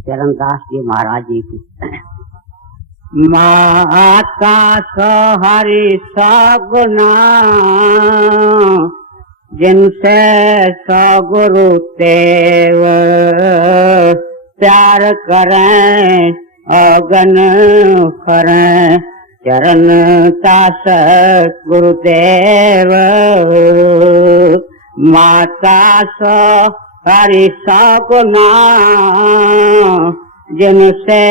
चरणदास जी महाराज जी की। माता हरि सगुना जिनसे सगुरु देव प्यार करें अगन करें चरण दास गुरुदेव। माता हरि सगुना जिनसे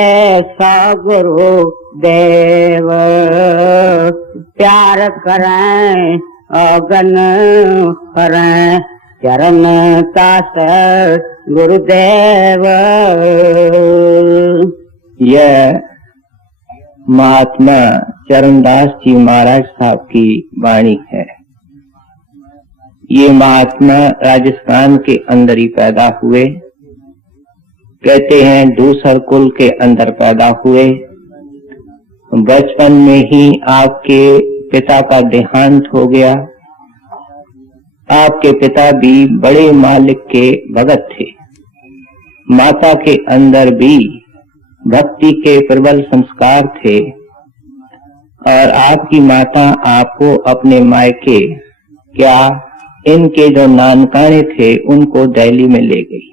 सगुरु देव प्यार करें अगन करें चरण दास गुरुदेव। यह महात्मा चरणदास जी महाराज साहब की वाणी है। ये महात्मा राजस्थान के अंदर ही पैदा हुए। कहते हैं दूसर कुल के अंदर पैदा हुए। बचपन में ही आपके पिता का देहांत हो गया। आपके पिता भी बड़े मालिक के भगत थे। माता के अंदर भी भक्ति के प्रबल संस्कार थे और आपकी माता आपको अपने मायके क्या इनके जो नानकाने थे उनको दिल्ली में ले गई।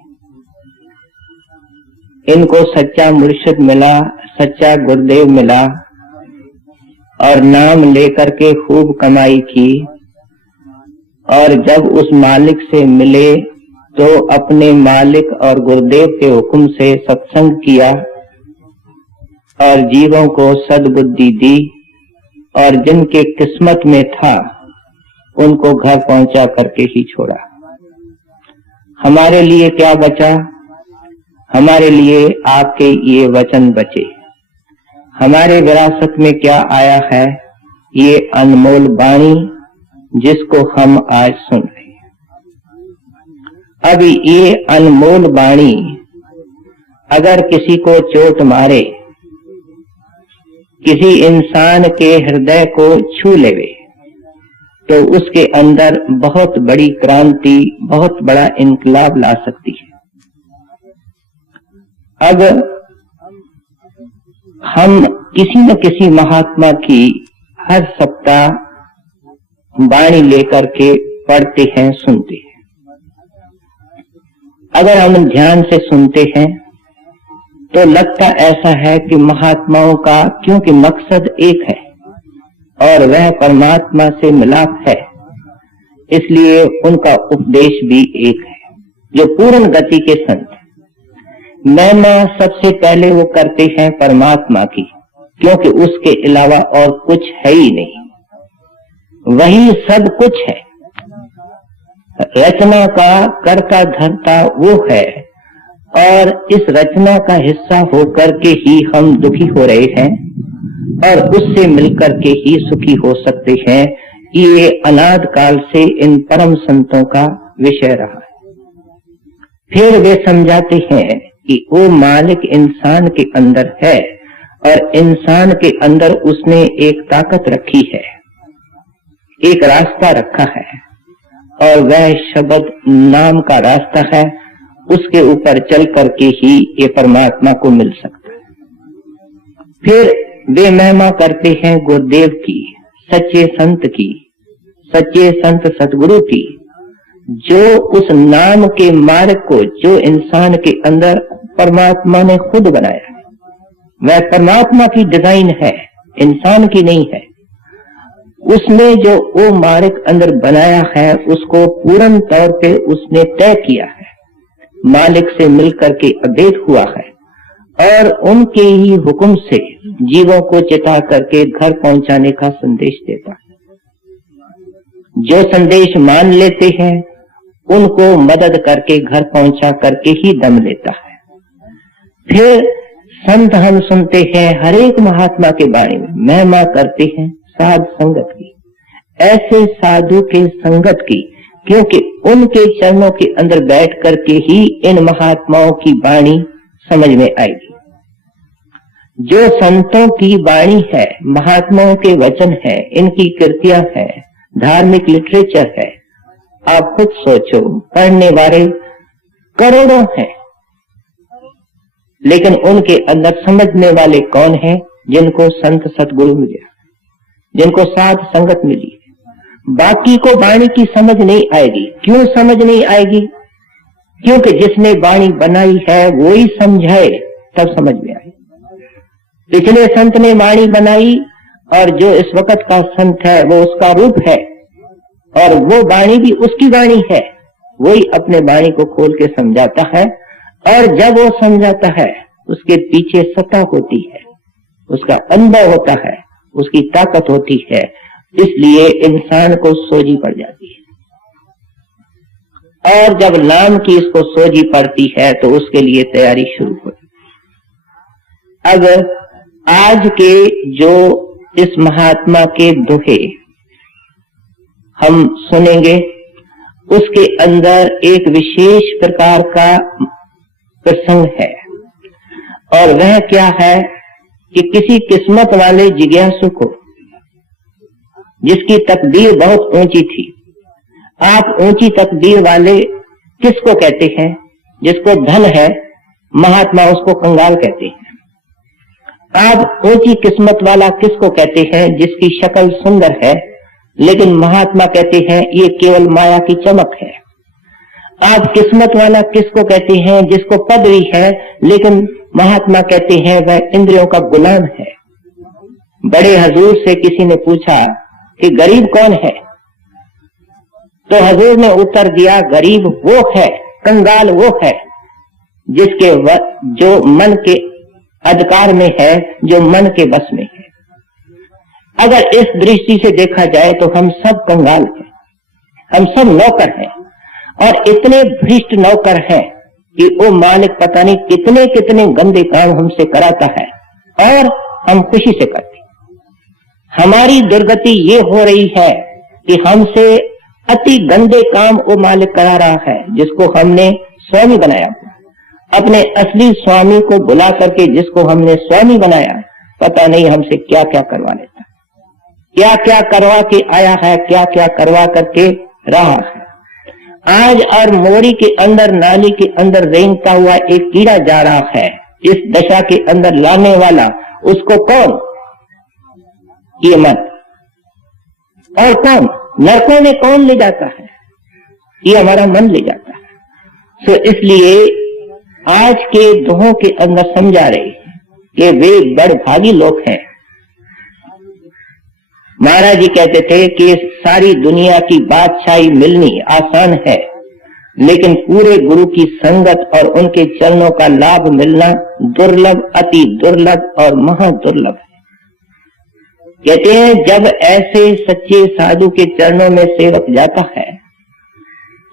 इनको सच्चा मुर्शिद मिला, सच्चा गुरुदेव मिला और नाम लेकर के खूब कमाई की। और जब उस मालिक से मिले तो अपने मालिक और गुरुदेव के हुक्म से सत्संग किया और जीवों को सद्बुद्धि दी और जिनके किस्मत में था उनको घर पहुंचा करके ही छोड़ा। हमारे लिए क्या बचा? हमारे लिए आपके ये वचन बचे। हमारे विरासत में क्या आया है? ये अनमोल वाणी जिसको हम आज सुन रहे हैं। अभी ये अनमोल वाणी अगर किसी को चोट मारे, किसी इंसान के हृदय को छू लेवे तो उसके अंदर बहुत बड़ी क्रांति, बहुत बड़ा इनकलाब ला सकती है। अब हम किसी न किसी महात्मा की हर सप्ताह वाणी लेकर के पढ़ते हैं, सुनते हैं। अगर हम ध्यान से सुनते हैं तो लगता ऐसा है कि महात्माओं का क्योंकि मकसद एक है और वह परमात्मा से मिलाप है, इसलिए उनका उपदेश भी एक है। जो पूर्ण गति के संत महिमा सबसे पहले वो करते हैं परमात्मा की, क्योंकि उसके अलावा और कुछ है ही नहीं, वही सब कुछ है। रचना का कर्ता धर्ता वो है और इस रचना का हिस्सा होकर के ही हम दुखी हो रहे हैं और उससे मिलकर के ही सुखी हो सकते हैं। ये अनाद काल से इन परम संतों का विषय रहा है। फिर वे समझाते हैं कि वो मालिक इंसान के अंदर है और इंसान के अंदर उसने एक ताकत रखी है, एक रास्ता रखा है और वह शब्द नाम का रास्ता है। उसके ऊपर चल करके ही ये परमात्मा को मिल सकता है। फिर वे महिमा करते हैं गुरुदेव की, सच्चे संत की, सच्चे संत सतगुरु की, जो उस नाम के मार्ग को जो इंसान के अंदर परमात्मा ने खुद बनाया है। वह परमात्मा की डिजाइन है, इंसान की नहीं है। उसने जो वो मार्ग अंदर बनाया है उसको पूर्ण तौर पे उसने तय किया है, मालिक से मिलकर के अभेद हुआ है और उनके ही हुक्म से जीवों को चिता करके घर पहुंचाने का संदेश देता है। जो संदेश मान लेते हैं उनको मदद करके घर पहुंचा करके ही दम लेता है। फिर संत हम सुनते हैं हर एक महात्मा के बारे में महिमा करते हैं साध संगत की, ऐसे साधु के संगत की, क्योंकि उनके चरणों के अंदर बैठ करके ही इन महात्माओं की वाणी समझ में आएगी। जो संतों की वाणी है, महात्माओं के वचन है, इनकी कृतियां हैं, धार्मिक लिटरेचर है। आप खुद सोचो, पढ़ने वाले करोड़ों हैं, लेकिन उनके अंदर समझने वाले कौन हैं? जिनको संत सतगुरु मिले, जिनको साध संगत मिली। बाकी को वाणी की समझ नहीं आएगी। क्यों समझ नहीं आएगी? क्योंकि जिसने वाणी बनाई है वो ही समझाए तब समझ में आए। पिछले संत ने वाणी बनाई और जो इस वक्त का संत है वो उसका रूप है, और वो वाणी भी उसकी वाणी है। वही अपने वाणी को खोल के समझाता है, और जब वो समझाता है उसके पीछे सत्ता होती है, उसका अनुभव होता है, उसकी ताकत होती है। इसलिए इंसान को सोझी पड़ जाती है, और जब नाम की इसको सोझी पड़ती है तो उसके लिए तैयारी शुरू होती है। अगर आज के जो इस महात्मा के दोहे हम सुनेंगे, उसके अंदर एक विशेष प्रकार का प्रसंग है, और वह क्या है कि किसी किस्मत वाले जिज्ञासु को, जिसकी तकदीर बहुत ऊंची थी। आप ऊंची तकदीर वाले किसको कहते हैं? जिसको धन है, महात्मा उसको कंगाल कहते हैं। आप ऊंची किस्मत वाला किसको कहते हैं? जिसकी शक्ल सुंदर है, लेकिन महात्मा कहते हैं ये केवल माया की चमक है। आप किस्मत वाला किसको कहते हैं? जिसको पदवी है, लेकिन महात्मा कहते हैं वह इंद्रियों का गुलाम है। बड़े हजूर से किसी ने पूछा कि गरीब कौन है? तो हजूर ने उत्तर दिया, गरीब वो है, कंगाल वो है जिसके जो मन के अधिकार में है, जो मन के बस में है। अगर इस दृष्टि से देखा जाए तो हम सब कंगाल हैं, हम सब नौकर हैं, और इतने भ्रष्ट नौकर हैं कि वो मालिक पता नहीं कितने कितने गंदे काम हमसे कराता है, और हम खुशी से करते। हमारी दुर्गति ये हो रही है कि हमसे अति गंदे काम वो मालिक करा रहा है, जिसको हमने स्वामी बनाया। अपने असली स्वामी को बुला करके जिसको हमने स्वामी बनाया, पता नहीं हमसे क्या क्या करवा लेता, क्या क्या करवा के आया है, क्या क्या करवा करके रहा है। आज और मोरी के अंदर, नाली के अंदर रेंगता हुआ एक कीड़ा जा रहा है, इस दशा के अंदर लाने वाला उसको कौन? ये मन। और कौन? नरकों में कौन ले जाता है? ये हमारा मन ले जाता है। तो इसलिए आज के दोहों के अंदर समझा रहे कि वे बड़भागी लोग हैं। महाराज जी कहते थे कि सारी दुनिया की बादशाही मिलनी आसान है, लेकिन पूरे गुरु की संगत और उनके चरणों का लाभ मिलना दुर्लभ, अति दुर्लभ और महादुर्लभ है। कहते हैं जब ऐसे सच्चे साधु के चरणों में सेवक जाता है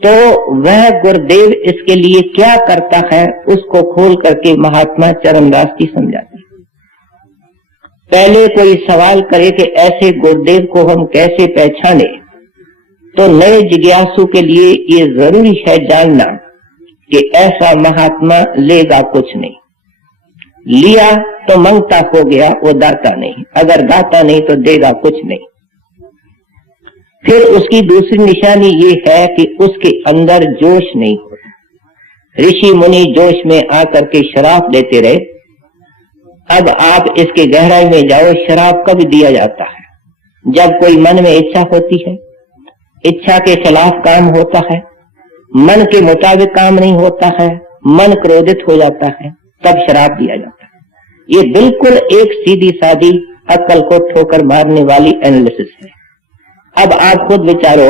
तो वह गुरुदेव इसके लिए क्या करता है उसको खोल करके महात्मा चरणदास जी समझाते हैं। पहले कोई सवाल करे कि ऐसे गुरुदेव को हम कैसे पहचाने, तो नए जिज्ञासु के लिए ये जरूरी है जानना कि ऐसा महात्मा लेगा कुछ नहीं, लिया तो मंगता हो गया, वो दाता नहीं, अगर दाता नहीं तो देगा कुछ नहीं। फिर उसकी दूसरी निशानी ये है कि उसके अंदर जोश नहीं होता। ऋषि मुनि जोश में आकर के शराब देते रहे। अब आप इसके गहराई में जाओ, शराब कब दिया जाता है? जब कोई मन में इच्छा होती है, इच्छा के खिलाफ काम होता है, मन के मुताबिक काम नहीं होता है, मन क्रोधित हो जाता है, तब शराब दिया जाता है। ये बिल्कुल एक सीधी सादी अक्ल को ठोकर मारने वाली एनालिसिस है। अब आप खुद विचारो,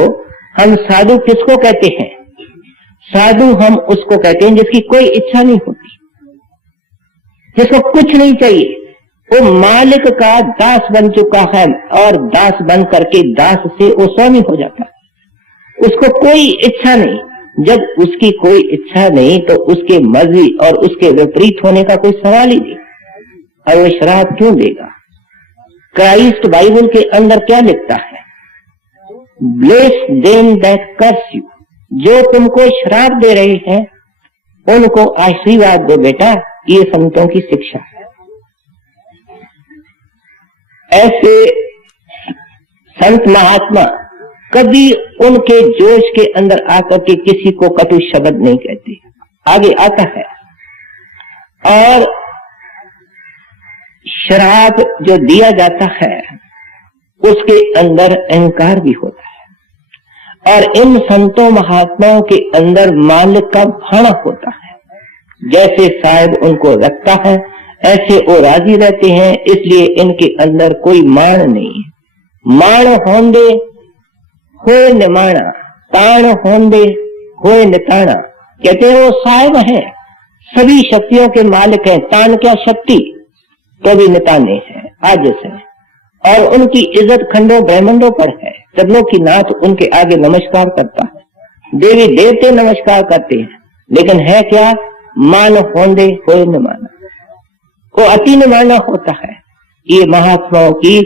हम साधु किसको कहते हैं? साधु हम उसको कहते हैं जिसकी कोई इच्छा नहीं होती, जिसको कुछ नहीं चाहिए, वो मालिक का दास बन चुका है, और दास बन करके दास से वो स्वामी हो जाता है। उसको कोई इच्छा नहीं। जब उसकी कोई इच्छा नहीं तो उसके मर्जी और उसके विपरीत होने का कोई सवाल ही नहीं। और वो शराब क्यों देगा? क्राइस्ट बाइबल के अंदर क्या लिखता है? Bless them that curse you. जो तुमको शराब दे रहे हैं उनको आशीर्वाद दो बेटा, ये संतों की शिक्षा है। ऐसे संत महात्मा कभी उनके जोश के अंदर आकर के किसी को कटु शब्द नहीं कहते। आगे आता है, और शराब जो दिया जाता है उसके अंदर अहंकार भी होता है, और इन संतों महात्माओं के अंदर मालिक का भाना होता है। जैसे साहिब उनको रखता है ऐसे वो राजी रहते हैं, इसलिए इनके अंदर कोई मान नहीं है। मान होंदे होए निमाना, ताण होंदे होए निताना। कहते हैं वो साहिब हैं, सभी शक्तियों के मालिक हैं, तान क्या शक्ति तो भी निताने हैं, आजिज हैं, और उनकी इज्जत खंडों ब्रह्मंडों पर है। चरणों की नाथ उनके आगे नमस्कार करता है, देवी देवते नमस्कार करते हैं, लेकिन है क्या? मान होंदे होए न माना, वो अति न माना होता है। ये महात्माओं की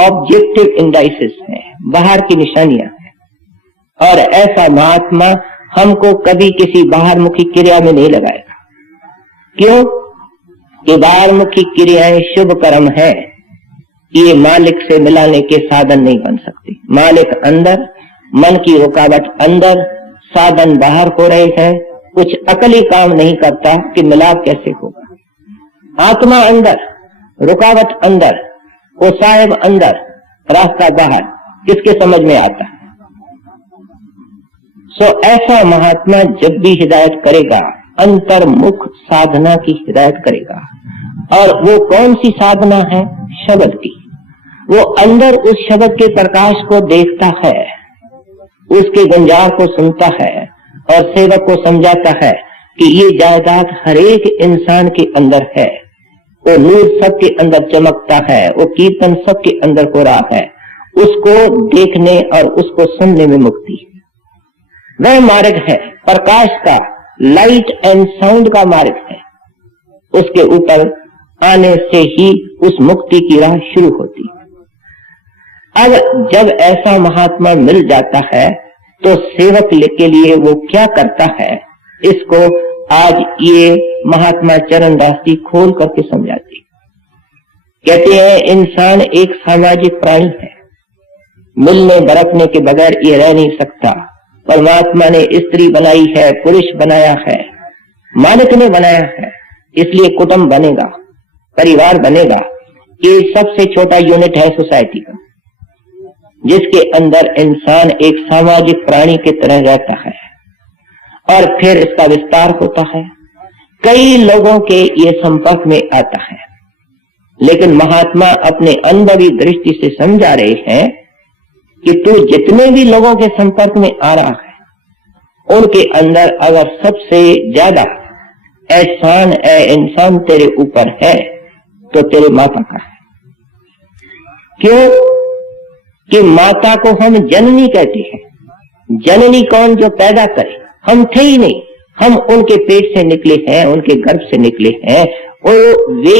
ऑब्जेक्टिव इंडाइसिस है, बाहर की निशानियां हैं। और ऐसा महात्मा हमको कभी किसी बाहरमुखी क्रिया में नहीं लगाएगा। क्यों? कि बाहरमुखी क्रियाएं शुभ कर्म है, ये मालिक से मिलाने के साधन नहीं बन सकती। मालिक अंदर, मन की रुकावट अंदर, साधन बाहर हो रहे हैं, कुछ अकली काम नहीं करता कि मिलाप कैसे होगा। आत्मा अंदर, रुकावट अंदर, वो साहिब अंदर, रास्ता बाहर, किसके समझ में आता है? ऐसा महात्मा जब भी हिदायत करेगा अंतर्मुख साधना की हिदायत करेगा। और वो कौन सी साधना है? शब्द की। वो अंदर उस शब्द के प्रकाश को देखता है, उसके गुंजार को सुनता है और सेवक को समझाता है कि ये जायदाद हरेक इंसान के अंदर है। वो नूर सबके अंदर चमकता है, वो कीर्तन सबके अंदर हो रहा है, उसको देखने और उसको सुनने में मुक्ति है। वह मार्ग है प्रकाश का, लाइट एंड साउंड का मार्ग है। उसके ऊपर आने से ही उस मुक्ति की राह शुरू होती है। अब जब ऐसा महात्मा मिल जाता है तो सेवक के लिए वो क्या करता है, इसको आज ये महात्मा चरण दास जी खोल करके समझाते। कहते हैं इंसान एक सामाजिक प्राणी है, मिलने बरतने के बगैर ये रह नहीं सकता। परमात्मा ने स्त्री बनाई है, पुरुष बनाया है, मालिक ने बनाया है, इसलिए कुटुंब बनेगा, परिवार बनेगा। ये सबसे छोटा यूनिट है सोसाइटी का, जिसके अंदर इंसान एक सामाजिक प्राणी की तरह रहता है और फिर इसका विस्तार होता है, कई लोगों के ये संपर्क में आता है। लेकिन महात्मा अपने अनुभवी दृष्टि से समझा रहे हैं कि तू जितने भी लोगों के संपर्क में आ रहा है, उनके अंदर अगर सबसे ज्यादा एहसान इंसान तेरे ऊपर है तो तेरे माता का है। क्यों? कि माता को हम जननी कहते हैं। जननी कौन? जो पैदा करे। हम थे ही नहीं, हम उनके पेट से निकले हैं, उनके गर्भ से निकले हैं, और वे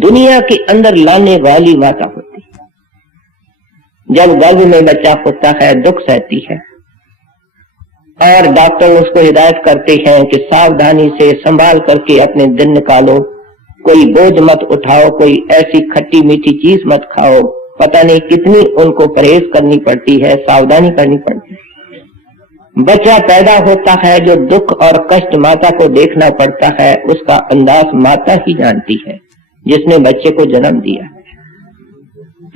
दुनिया के अंदर लाने वाली माता होती है। जब गर्भ में बच्चा होता है दुख सहती है और डॉक्टर उसको हिदायत करते हैं कि सावधानी से संभाल करके अपने दिन निकालो, कोई बोझ मत उठाओ, कोई ऐसी खट्टी मीठी चीज मत खाओ। पता नहीं कितनी उनको परहेज करनी पड़ती है, सावधानी करनी पड़ती है। बच्चा पैदा होता है, जो दुख और कष्ट माता को देखना पड़ता है उसका अंदाज माता ही जानती है जिसने बच्चे को जन्म दिया।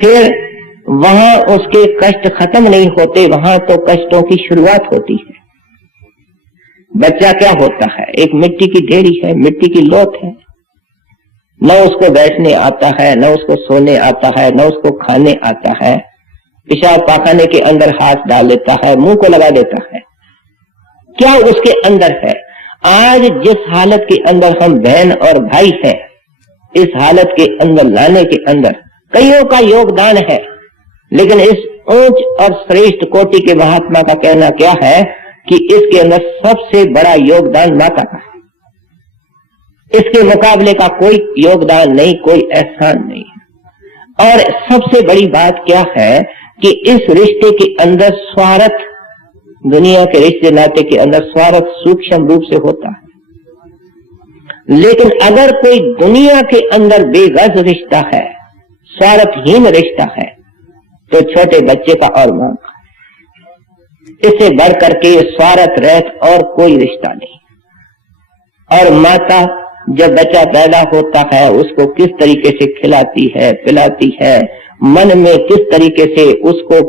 फिर वहां उसके कष्ट खत्म नहीं होते, वहां तो कष्टों की शुरुआत होती है। बच्चा क्या होता है? एक मिट्टी की ढेरी है, मिट्टी की लोथ है, न उसको बैठने आता है, न उसको सोने आता है, न उसको खाने आता है। पेशाब पाखाने के अंदर हाथ डाल देता है, मुंह को लगा देता है। क्या उसके अंदर है? आज जिस हालत के अंदर हम बहन और भाई हैं, इस हालत के अंदर लाने के अंदर कईयों का योगदान है, लेकिन इस उच्च और श्रेष्ठ कोटि के महात्मा का कहना क्या है कि इसके अंदर सबसे बड़ा योगदान माता का है। इसके मुकाबले का कोई योगदान नहीं, कोई एहसान नहीं। और सबसे बड़ी बात क्या है कि इस रिश्ते के अंदर स्वार्थ, दुनिया के रिश्ते नाते के अंदर स्वार्थ सूक्ष्म रूप से होता है। लेकिन अगर कोई दुनिया के अंदर बेगज रिश्ता है, स्वार्थहीन रिश्ता है, तो छोटे बच्चे का और मां का, इससे बढ़ करके स्वार्थ रहित और कोई रिश्ता नहीं। और माता जब बच्चा पैदा होता है उसको किस तरीके से खिलाती है, पिलाती है, मन में किस तरीके से उसको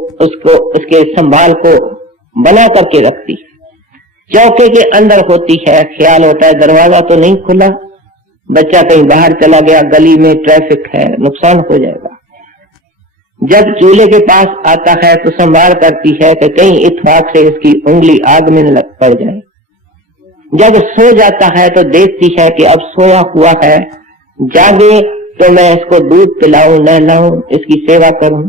उसके संभाल को बना करके रखती है। चौके के अंदर होती है, ख्याल होता है दरवाजा तो नहीं खुला, बच्चा कहीं बाहर चला गया, गली में ट्रैफिक है, नुकसान हो जाएगा। जब चूल्हे के पास आता है तो संभाल करती है कि कहीं इत्तेफाक से इसकी उंगली आग में लग पड़ जाए। जब सो जाता है तो देखती है कि अब सोया हुआ है, जागे तो मैं इसको दूध पिलाऊं, नहलाऊं, इसकी सेवा करूं।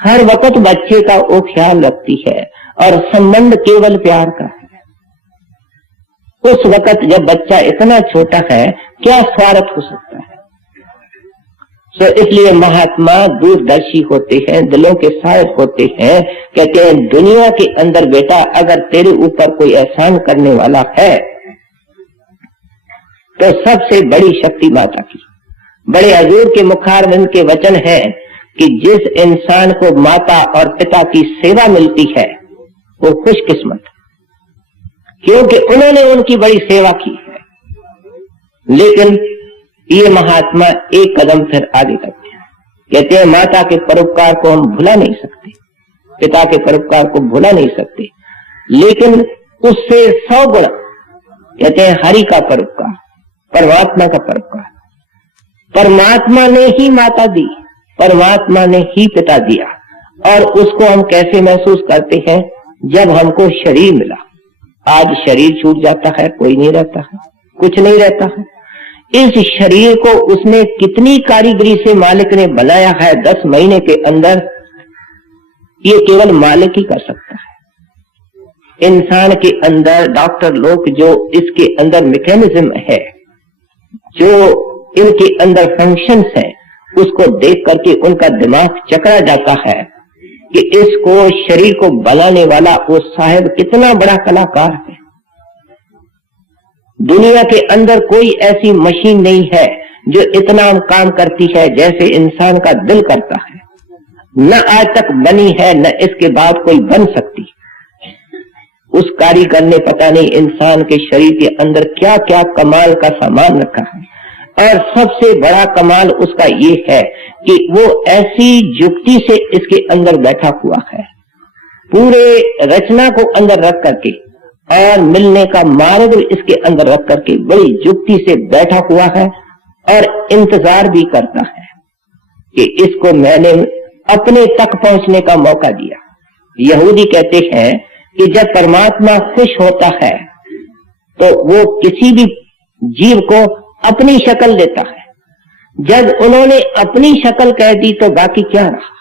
हर वक्त बच्चे का वो ख्याल रखती है और संबंध केवल प्यार का है। उस वक्त जब बच्चा इतना छोटा है, क्या स्वार्थ हो सकता है? तो इसलिए महात्मा दूरदर्शी होते हैं, दिलों के साहिब होते हैं। कहते हैं दुनिया के अंदर बेटा अगर तेरे ऊपर कोई एहसान करने वाला है तो सबसे बड़ी शक्ति माता की। बड़े हजूर के मुखारबिंद के वचन है कि जिस इंसान को माता और पिता की सेवा मिलती है वो खुशकिस्मत, क्योंकि उन्होंने उनकी बड़ी सेवा की है। लेकिन ये महात्मा एक कदम फिर आगे करते हैं। कहते हैं माता के परोपकार को हम भुला नहीं सकते, पिता के परोपकार को भुला नहीं सकते, लेकिन उससे 100 गुना कहते हैं हरि का परोपकार, परमात्मा का परोपकार। परमात्मा ने ही माता दी, परमात्मा ने ही पिता दिया, और उसको हम कैसे महसूस करते हैं? जब हमको शरीर मिला। आज शरीर छूट जाता है, कोई नहीं रहता है, कुछ नहीं रहता है। इस शरीर को उसने कितनी कारीगरी से मालिक ने बनाया है 10 महीने के अंदर, ये केवल मालिक ही कर सकता है। इंसान के अंदर डॉक्टर लोग जो इसके अंदर मैकेनिज्म है, जो इनके अंदर फंक्शंस है, उसको देख करके उनका दिमाग चकरा जाता है कि इसको शरीर को बनाने वाला वो साहिब कितना बड़ा कलाकार है। दुनिया के अंदर कोई ऐसी मशीन नहीं है जो इतना काम करती है जैसे इंसान का दिल करता है। न आज तक बनी है, न इसके बाद कोई बन सकती। उस कारीगर ने पता नहीं इंसान के शरीर के अंदर क्या क्या कमाल का सामान रखा है, और सबसे बड़ा कमाल उसका ये है कि वो ऐसी युक्ति से इसके अंदर बैठा हुआ है, पूरे रचना को अंदर रख करके और मिलने का मार्ग इसके अंदर रख करके बड़ी युक्ति से बैठा हुआ है, और इंतजार भी करता है कि इसको मैंने अपने तक पहुंचने का मौका दिया। यहूदी कहते हैं कि जब परमात्मा खुश होता है तो वो किसी भी जीव को अपनी शक्ल देता है। जब उन्होंने अपनी शक्ल कह दी तो बाकी क्या रहा?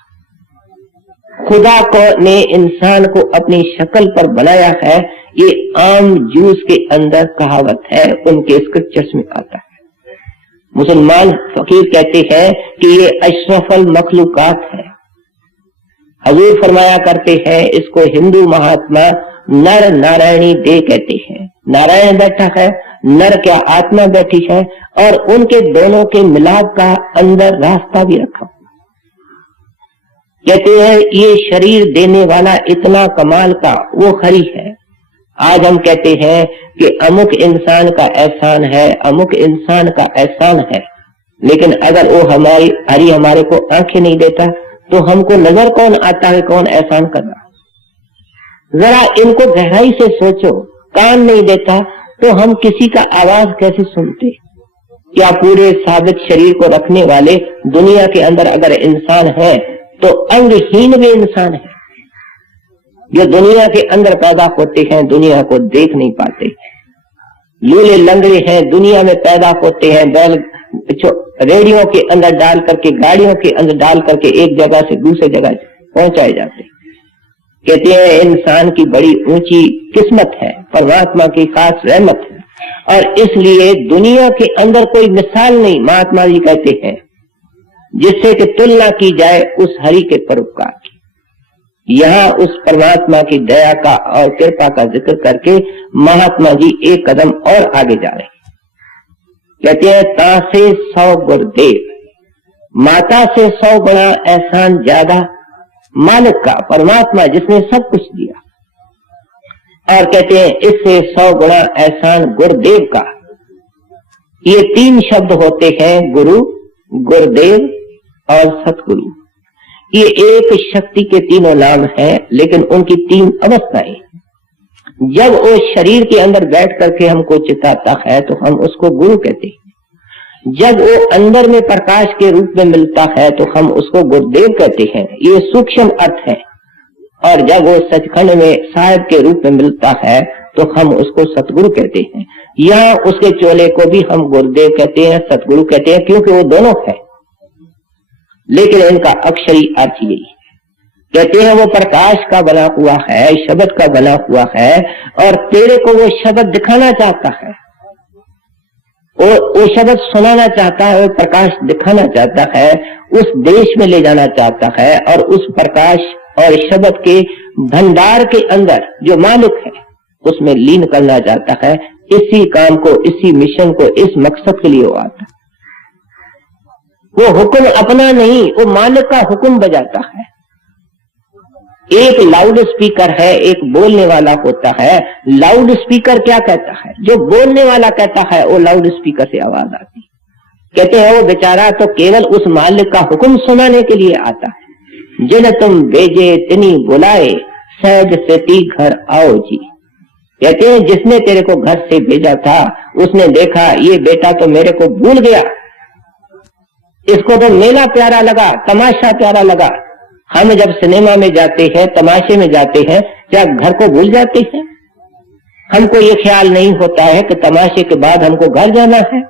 खुदा को ने इंसान को अपनी शक्ल पर बनाया है, ये आम जूस के अंदर कहावत है, उनके स्क्रिप्चर्स में आता है। मुसलमान फकीर कहते हैं कि ये अशरफुल मखलूकात है। हजूर फरमाया करते हैं इसको हिंदू महात्मा नर नारायणी देह कहते हैं। नारायण बैठा है, नर क्या आत्मा बैठी है, और उनके दोनों के मिलाप का अंदर रास्ता भी रखा। कहते हैं ये शरीर देने वाला इतना कमाल का वो हरि है। आज हम कहते हैं कि अमुक इंसान का एहसान है, अमुक इंसान का एहसान है, लेकिन अगर वो हमारी हरि हमारे को आंखें नहीं देता तो हमको नजर कौन आता है कौन एहसान कर रहा? जरा इनको गहराई से सोचो। कान नहीं देता तो हम किसी का आवाज कैसे सुनते? क्या पूरे साबित शरीर को रखने वाले दुनिया के अंदर अगर इंसान है तो अंगहीन भी इंसान है। जो दुनिया के अंदर पैदा होते हैं दुनिया को देख नहीं पाते, लूले लंगड़े हैं, दुनिया में पैदा होते हैं, बैल रेडियो के अंदर डाल करके, गाड़ियों के अंदर डाल करके एक जगह से दूसरी जगह पहुंचाए जाते। कहते हैं इंसान की बड़ी ऊंची किस्मत है, परमात्मा की खास रहमत है, और इसलिए दुनिया के अंदर कोई मिसाल नहीं, महात्मा जी कहते हैं, जिससे कि तुलना की जाए उस हरि के परोपकार की। यहाँ उस परमात्मा की दया का और कृपा का जिक्र करके महात्मा जी एक कदम और आगे जा रहे हैं। कहते हैं तासे 100 गुरुदेव, माता से 100 गुना एहसान ज्यादा मालिक का, परमात्मा जिसने सब कुछ दिया। और कहते हैं इससे 100 गुना एहसान गुरुदेव का। ये तीन शब्द होते हैं, गुरु, गुरुदेव और सतगुरु। ये एक शक्ति के तीनों नाम हैं, लेकिन उनकी तीन अवस्थाएं। जब वो शरीर के अंदर बैठ करके हमको चिताता है तो हम उसको गुरु कहते हैं। जब वो अंदर में प्रकाश के रूप में मिलता है तो हम उसको गुरुदेव कहते हैं। ये सूक्ष्म अर्थ है। और जब वो सचखंड में साहिब के रूप में मिलता है तो हम उसको सतगुरु कहते हैं। यहाँ उसके चोले को भी हम गुरुदेव कहते हैं, सतगुरु कहते हैं, क्योंकि वो दोनों है, लेकिन इनका अक्षरी अर्थ यही है। कहते हैं वो प्रकाश का बना हुआ है, शब्द का बना हुआ है, और तेरे को वो शब्द दिखाना चाहता है, वो शब्द सुनाना चाहता है, वो प्रकाश दिखाना चाहता है, उस देश में ले जाना चाहता है, और उस प्रकाश और शब्द के भंडार के अंदर जो मालिक है उसमें लीन करना चाहता है। इसी काम को, इसी मिशन को, इस मकसद के लिए वो आता है। वो हुक्म अपना नहीं, वो मालिक का हुक्म बजाता है। एक लाउड स्पीकर है, एक बोलने वाला होता है। लाउड स्पीकर क्या कहता है? जो बोलने वाला कहता है वो लाउड स्पीकर से आवाज आती। कहते हैं वो बेचारा तो केवल उस मालिक का हुक्म सुनाने के लिए आता है। जिन तुम भेजे तिनी बुलाए, सहज सेती घर आओ जी। कहते हैं जिसने तेरे को घर से भेजा था उसने देखा ये बेटा तो मेरे को भूल गया, इसको तो मेला प्यारा लगा, तमाशा प्यारा लगा। हम जब सिनेमा में जाते हैं, तमाशे में जाते हैं, क्या घर को भूल जाते हैं? हमको ये ख्याल नहीं होता है कि तमाशे के बाद हमको घर जाना है।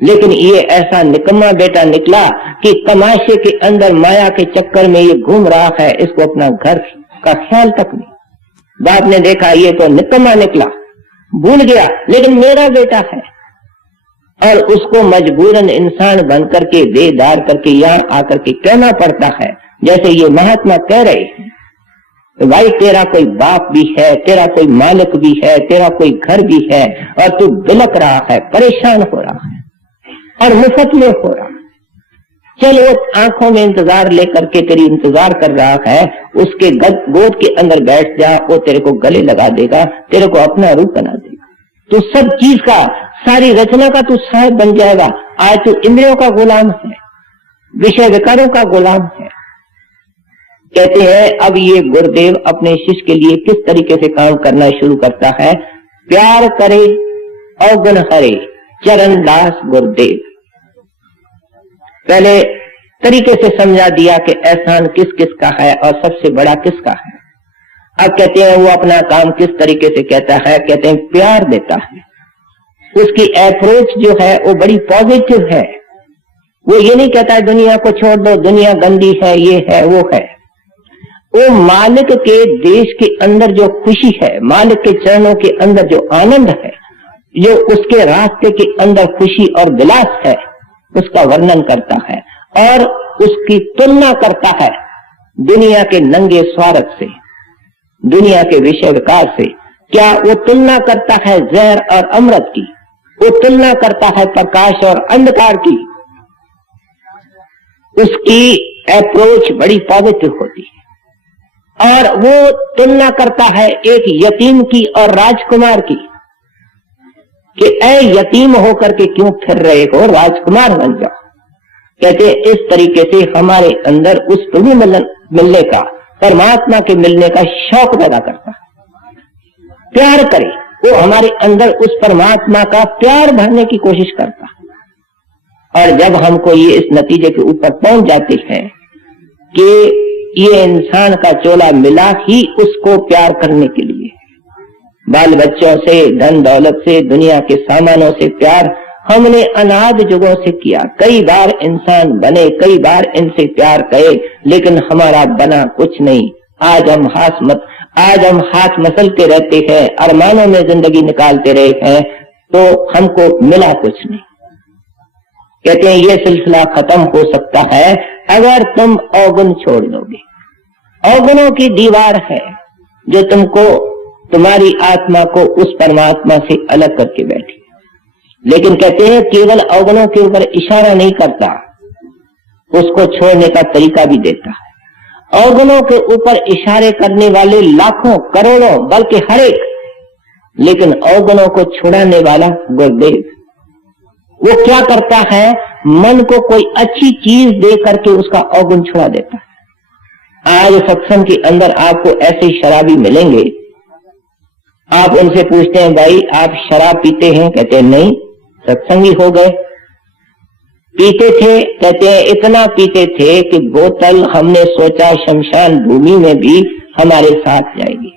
लेकिन ये ऐसा निकम्मा बेटा निकला कि तमाशे के अंदर माया के चक्कर में ये घूम रहा है, इसको अपना घर का ख्याल तक नहीं। बाप ने देखा ये तो निकम्मा निकला, भूल गया, लेकिन मेरा बेटा है। और उसको मजबूरन इंसान बन करके, बेदार करके यहाँ आकर के कहना पड़ता है, जैसे ये महात्मा कह रहे हैं, भाई तेरा कोई बाप भी है, तेरा कोई मालिक भी है, तेरा कोई घर भी है, और तू बिलक रहा है, परेशान हो रहा है और मुफ्त में हो रहा है। चल वो आंखों में इंतजार लेकर के तेरी इंतजार कर रहा है, उसके गोद के अंदर बैठ जा, वो तेरे को गले लगा देगा, तेरे को अपना रूप बना देगा। तू सब चीज का, सारी रचना का तू साहिब बन जाएगा। आज तू इंद्रियों का गुलाम है, विषय विकारों का गुलाम है। कहते हैं अब ये गुरुदेव अपने शिष्य के लिए किस तरीके से काम करना शुरू करता है। प्यार करे अवगुण हरे, चरण दास गुरुदेव। पहले तरीके से समझा दिया कि एहसान किस किस का है और सबसे बड़ा किसका है। अब कहते हैं वो अपना काम किस तरीके से कहता है। कहते हैं प्यार देता है। उसकी अप्रोच जो है वो बड़ी पॉजिटिव है। वो ये नहीं कहता है दुनिया को छोड़ दो, दुनिया गंदी है, ये है वो है। वो मालिक के देश के अंदर जो खुशी है, मालिक के चरणों के अंदर जो आनंद है, जो उसके रास्ते के अंदर खुशी और विलास है, उसका वर्णन करता है और उसकी तुलना करता है दुनिया के नंगे स्वार्थ से, दुनिया के विषय विकार से। क्या वो तुलना करता है जहर और अमृत की? वो तुलना करता है प्रकाश और अंधकार की। उसकी अप्रोच बड़ी पॉजिटिव होती है। और वो तुलना करता है एक यतीम की और राजकुमार की, कि ऐ यतीम होकर के क्यों फिर रहे हो, राजकुमार बन जाओ। कहते इस तरीके से हमारे अंदर उस प्रभु मिलने का, परमात्मा के मिलने का शौक पैदा करता है। प्यार करे, वो हमारे अंदर उस परमात्मा का प्यार भरने की कोशिश करता है। और जब हमको ये इस नतीजे के ऊपर पहुंच जाते हैं कि ये इंसान का चोला मिला ही उसको प्यार करने के लिए, बाल बच्चों से, धन दौलत से, दुनिया के सामानों से प्यार हमने अनाद युगों से किया। कई बार इंसान बने, कई बार इनसे प्यार करे, लेकिन हमारा बना कुछ नहीं। आज हम हाथ मसलते रहते हैं, अरमानों में जिंदगी निकालते रहे हैं, तो हमको मिला कुछ नहीं। कहते हैं ये सिलसिला खत्म हो सकता है अगर तुम अवगुण छोड़ दोगे। अवगुणों की दीवार है जो तुमको, तुम्हारी आत्मा को उस परमात्मा से अलग करके बैठी। लेकिन कहते हैं केवल अवगुणों के ऊपर इशारा नहीं करता, उसको छोड़ने का तरीका भी देता है। अवगुणों के ऊपर इशारे करने वाले लाखों, करोड़ों, बल्कि हर एक, लेकिन अवगुणों को छुड़ाने वाला गुरुदेव, वो क्या करता है, मन को कोई अच्छी चीज दे करके उसका अवगुण छुड़ा देता है। आज सत्संग के अंदर आपको ऐसे शराबी मिलेंगे, आप उनसे पूछते हैं भाई आप शराब पीते हैं, कहते हैं नहीं, सत्संगी हो गए। पीते थे, कहते हैं इतना पीते थे कि बोतल हमने सोचा शमशान भूमि में भी हमारे साथ जाएगी।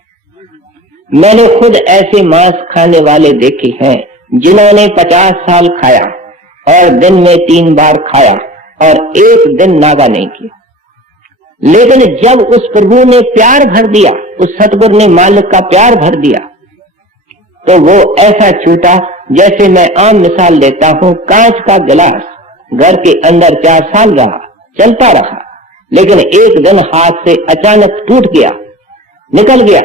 मैंने खुद ऐसे मांस खाने वाले देखे हैं जिन्होंने 50 साल खाया और दिन में 3 बार खाया और एक दिन नागा नहीं किया। लेकिन जब उस प्रभु ने प्यार भर दिया, उस सतगुरु ने मालिक का प्यार भर दिया, तो वो ऐसा छूटा। जैसे मैं आम मिसाल देता हूं, कांच का गिलास घर के अंदर 4 साल रहा, चलता रहा, लेकिन एक दिन हाथ से अचानक टूट गया, निकल गया,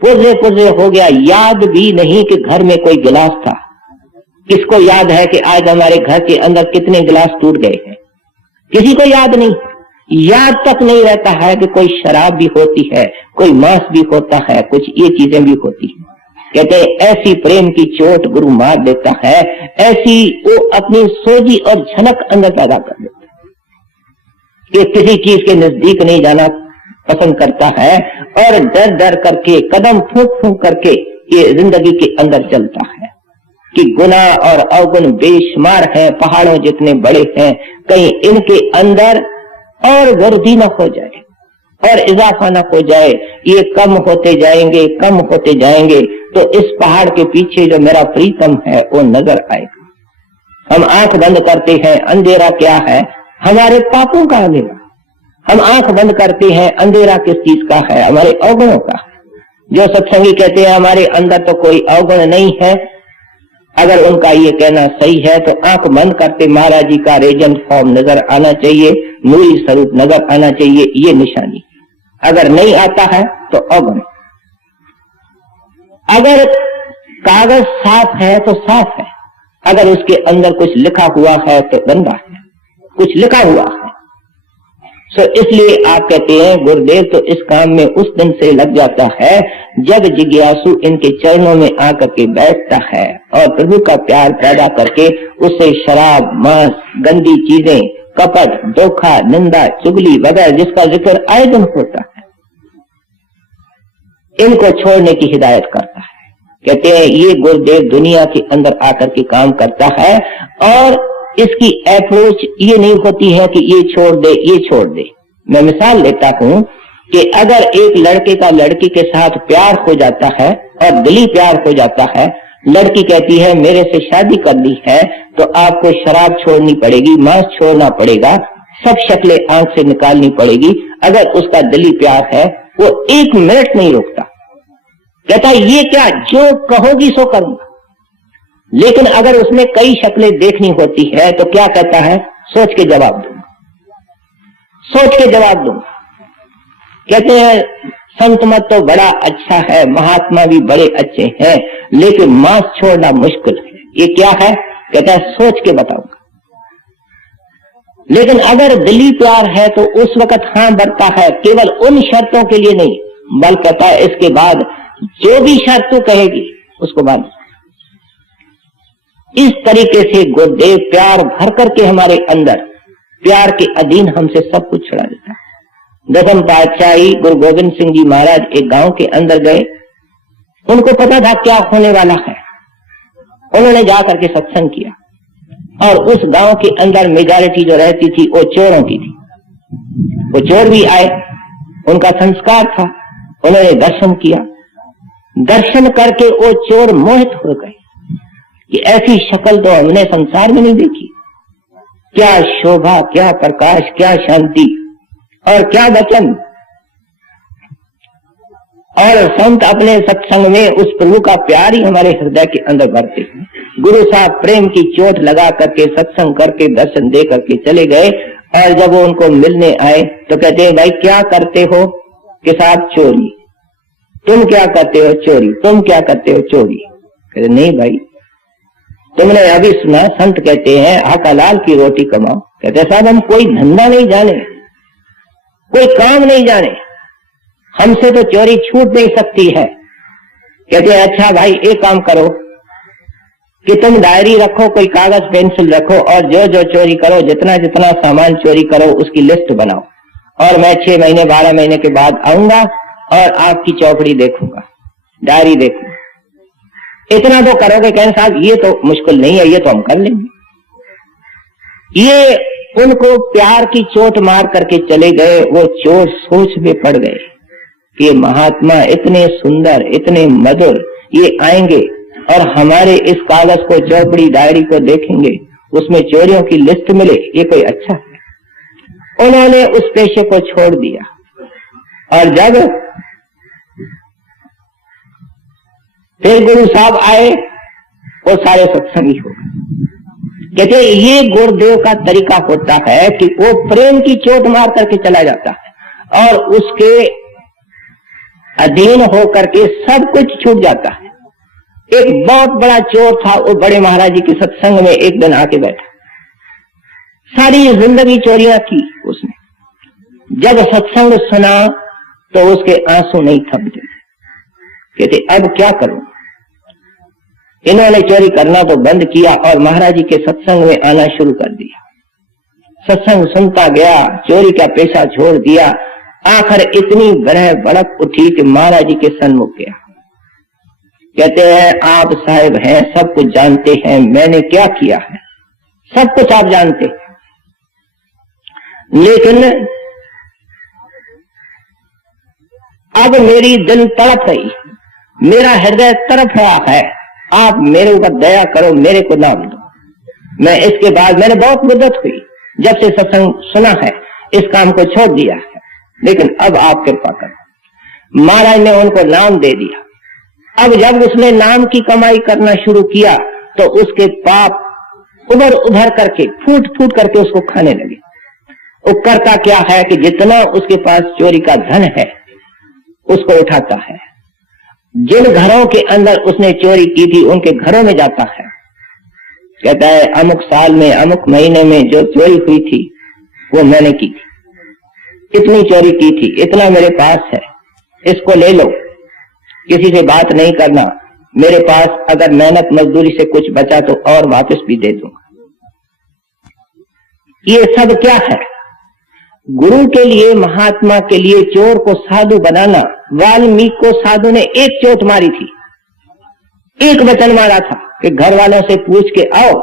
पुर्जे पुर्जे हो गया, याद भी नहीं कि घर में कोई गिलास था। किसको याद है कि आज हमारे घर के अंदर कितने गिलास टूट गए हैं? किसी को याद नहीं। याद तक नहीं रहता है कि कोई शराब भी होती है, कोई मांस भी होता है, कुछ ये चीजें भी होती हैं। कहते हैं ऐसी प्रेम की चोट गुरु मार देता है, ऐसी वो अपनी सोजी और झलक अंदर पैदा कर देता है कि किसी चीज के नजदीक नहीं जाना पसंद करता है और डर डर करके, कदम फूंक फूंक करके ये जिंदगी के अंदर चलता है कि गुनाह और अवगुण बेशुमार है, पहाड़ों जितने बड़े हैं, कहीं इनके अंदर और वृद्धि न हो जाए और इजाफा न हो जाए, ये कम होते जाएंगे, कम होते जाएंगे, तो इस पहाड़ के पीछे जो मेरा प्रीतम है वो नजर आएगा। हम आंख बंद करते हैं, अंधेरा क्या है? हमारे पापों का अंधेरा। हम आंख बंद करते हैं, अंधेरा किस चीज का है? हमारे अवगुणों का। जो सत्संगी कहते हैं हमारे अंदर तो कोई अवगुण नहीं है, अगर उनका ये कहना सही है तो आंख बंद करते महाराज जी का रेजेंट फॉर्म नजर आना चाहिए, मूल स्वरूप नजर आना चाहिए, ये निशानी। अगर नहीं आता है तो अवगुण। अगर कागज साफ है तो साफ है, अगर उसके अंदर कुछ लिखा हुआ है तो गंदा है, कुछ लिखा हुआ है। सो इसलिए आप कहते हैं गुरुदेव तो इस काम में उस दिन से लग जाता है जब जिज्ञासु इनके चरणों में आकर के बैठता है और प्रभु का प्यार पैदा करके उससे शराब, मांस, गंदी चीजें, कपट, धोखा, निंदा, चुगली वगैरह जिसका जिक्र आए दिन होता है, इनको छोड़ने की हिदायत करता है। कहते हैं ये गुरुदेव दुनिया के अंदर आकर के काम करता है और इसकी अप्रोच ये नहीं होती है कि ये छोड़ दे, ये छोड़ दे। मैं मिसाल लेता हूं कि अगर एक लड़के का लड़की के साथ प्यार हो जाता है और दिली प्यार हो जाता है, लड़की कहती है मेरे से शादी करनी है तो आपको शराब छोड़नी पड़ेगी, मांस छोड़ना पड़ेगा, सब शक्लें आंख से निकालनी पड़ेगी। अगर उसका दिली प्यार है वो 1 मिनट नहीं रोकता, कहता है ये क्या, जो कहोगी सो करूंगा। लेकिन अगर उसने कई शक्लें देखनी होती है तो क्या कहता है, सोच के जवाब दूंगा, सोच के जवाब दूंगा। कहते हैं संत मत तो बड़ा अच्छा है, महात्मा भी बड़े अच्छे हैं, लेकिन मांस छोड़ना मुश्किल है। ये क्या है? कहता है सोच के बताऊंगा। लेकिन अगर दिली प्यार है तो उस वक्त हाँ बढ़ता है, केवल उन शर्तों के लिए नहीं, बल्कि कहता है इसके बाद जो भी शर्त तू कहेगी उसको मान। इस तरीके से गुरुदेव प्यार भर करके हमारे अंदर प्यार के अधीन हमसे सब कुछ छुड़ा देता है। दसम पातशाही गुरु गोविंद सिंह जी महाराज एक गांव के अंदर गए, उनको पता था क्या होने वाला है। उन्होंने जाकर के सत्संग किया और उस गांव के अंदर मेजॉरिटी जो रहती थी वो चोरों की थी। वो चोर भी आए, उनका संस्कार था, उन्होंने दर्शन किया। दर्शन करके वो चोर मोहित हो गए कि ऐसी शक्ल तो हमने संसार में नहीं देखी। क्या शोभा, क्या प्रकाश, क्या शांति और क्या वचन। और संत अपने सत्संग में उस प्रभु का प्यार ही हमारे हृदय के अंदर भरते हैं। गुरु साहब प्रेम की चोट लगा करके सत्संग करके दर्शन दे करके चले गए और जब वो उनको मिलने आए तो कहते हैं भाई क्या करते हो? के साथ चोरी। तुम क्या करते हो? चोरी। तुम क्या करते हो? चोरी। कहते नहीं भाई, तुमने अभी सुना संत कहते हैं हलाल की रोटी कमाओ। कहते साहब हम कोई धंधा नहीं जाने, कोई काम नहीं जाने, हमसे तो चोरी छूट नहीं सकती है। कहते हैं अच्छा भाई एक काम करो, कि तुम डायरी रखो, कोई कागज पेंसिल रखो और जो जो चोरी करो, जितना जितना सामान चोरी करो उसकी लिस्ट बनाओ, और मैं 6 महीने 12 महीने के बाद आऊंगा और आपकी चौपड़ी देखूंगा, डायरी देखूंगा। इतना तो करोगे कहने साहब ये तो मुश्किल नहीं है, ये तो हम कर लेंगे। ये उनको प्यार की चोट मार करके चले गए। वो चोट सोच में पड़ गए कि ये महात्मा इतने सुंदर, इतने मधुर, ये आएंगे और हमारे इस कागज को, चौपड़ी डायरी को देखेंगे, उसमें चोरियों की लिस्ट मिले, ये कोई अच्छा है। उन्होंने उस पेशे को छोड़ दिया। और जब फिर गुरु साहब आए, वो सारे सत्संगी हो गए। कहते ये गुरुदेव का तरीका होता है कि वो प्रेम की चोट मार करके चला जाता है और उसके अधीन होकर के सब कुछ छूट जाता है। एक बहुत बड़ा चोर था, वो बड़े महाराज जी के सत्संग में एक दिन आके बैठा, सारी जिंदगी चोरियां की उसने। जब सत्संग सुना तो उसके आंसू नहीं थमते। कहते अब क्या करूं। इन्होंने चोरी करना तो बंद किया और महाराज जी के सत्संग में आना शुरू कर दिया। सत्संग सुनता गया, चोरी का पेशा छोड़ दिया। आखिर इतनी ग्रह बड़क उठी कि महाराज जी के सन्मुख गया। कहते हैं आप साहिब हैं, सब कुछ जानते हैं, मैंने क्या किया है, सब कुछ आप जानते हैं, लेकिन अब मेरी दिल तड़प रही, मेरा हृदय तड़प रहा है, आप मेरे ऊपर दया करो, मेरे को नाम दो। मैं इसके बाद, मैंने बहुत मुद्दत हुई जब से सत्संग सुना है, इस काम को छोड़ दिया है, लेकिन अब आप कृपा करो। महाराज ने उनको नाम दे दिया। अब जब उसने नाम की कमाई करना शुरू किया तो उसके पाप उभर उभर करके, फूट फूट करके उसको खाने लगे। वो करता क्या है कि जितना उसके पास चोरी का धन है उसको उठाता है। जिन घरों के अंदर उसने चोरी की थी उनके घरों में जाता है। कहता है अमुक साल में, अमुक महीने में जो चोरी हुई थी वो मैंने की थी, इतनी चोरी की थी, इतना मेरे पास है, इसको ले लो, किसी से बात नहीं करना, मेरे पास अगर मेहनत मजदूरी से कुछ बचा तो और वापस भी दे दूंगा। ये सब क्या है? गुरु के लिए, महात्मा के लिए चोर को साधु बनाना। वाल्मीकि को साधु ने एक चोट मारी थी, एक वचन मारा था कि घर वालों से पूछ के आओ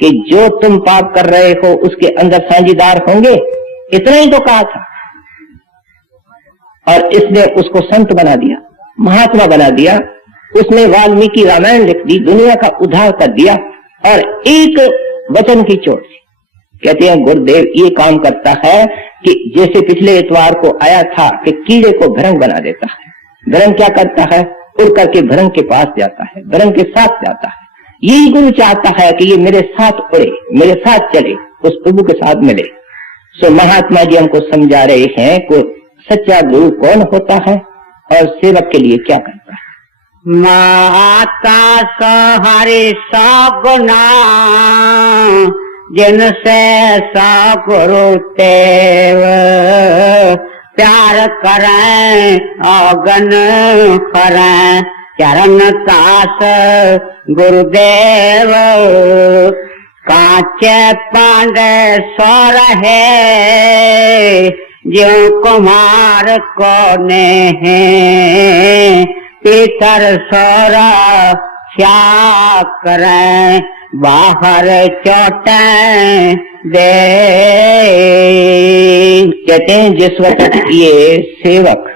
कि जो तुम पाप कर रहे हो उसके अंदर साझीदार होंगे, इतना ही तो कहा था। और इसने उसको संत बना दिया, महात्मा बना दिया। उसने वाल्मीकि रामायण लिख दी, दुनिया का उद्धार कर दिया, और एक वचन की चोट थी। कहते हैं गुरुदेव ये काम करता है कि जैसे पिछले इतवार को आया था कि कीड़े को भृंग बना देता है। भृंग क्या करता है? उड़ करके भृंग के पास जाता है, भृंग के साथ जाता है। यही गुरु चाहता है कि ये मेरे साथ उड़े, मेरे साथ चले, उस प्रभु के साथ मिले। सो महात्मा जी हमको समझा रहे हैं कि सच्चा गुरु कौन होता है और सेवक के लिए क्या करता है। माता सहारे सगुना जिनसे सगुरु देव, प्यार करें अगन करें चरण दास गुरुदेव। कांचे पांडे सौर है जो कुमार कोने हैं, पितर सौरा क्या करें बाहर चोटें दे। कहते हैं जिस वक्त ये सेवक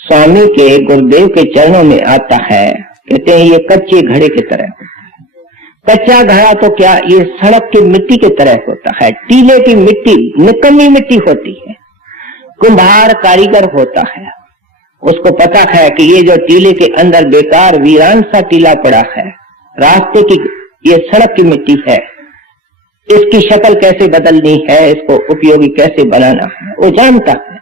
स्वामी के, गुरुदेव के चरणों में आता है, कहते हैं ये कच्चे घड़े की तरह होता है। कच्चा घड़ा तो क्या, ये सड़क की मिट्टी की तरह होता है। टीले की मिट्टी निकम्मी मिट्टी होती है। कुम्हार कारीगर होता है, उसको पता है कि ये जो टीले के अंदर बेकार वीरान सा टीला पड़ा है, रास्ते की ये सड़क की मिट्टी है, इसकी शक्ल कैसे बदलनी है, इसको उपयोगी कैसे बनाना है, वो जानता है।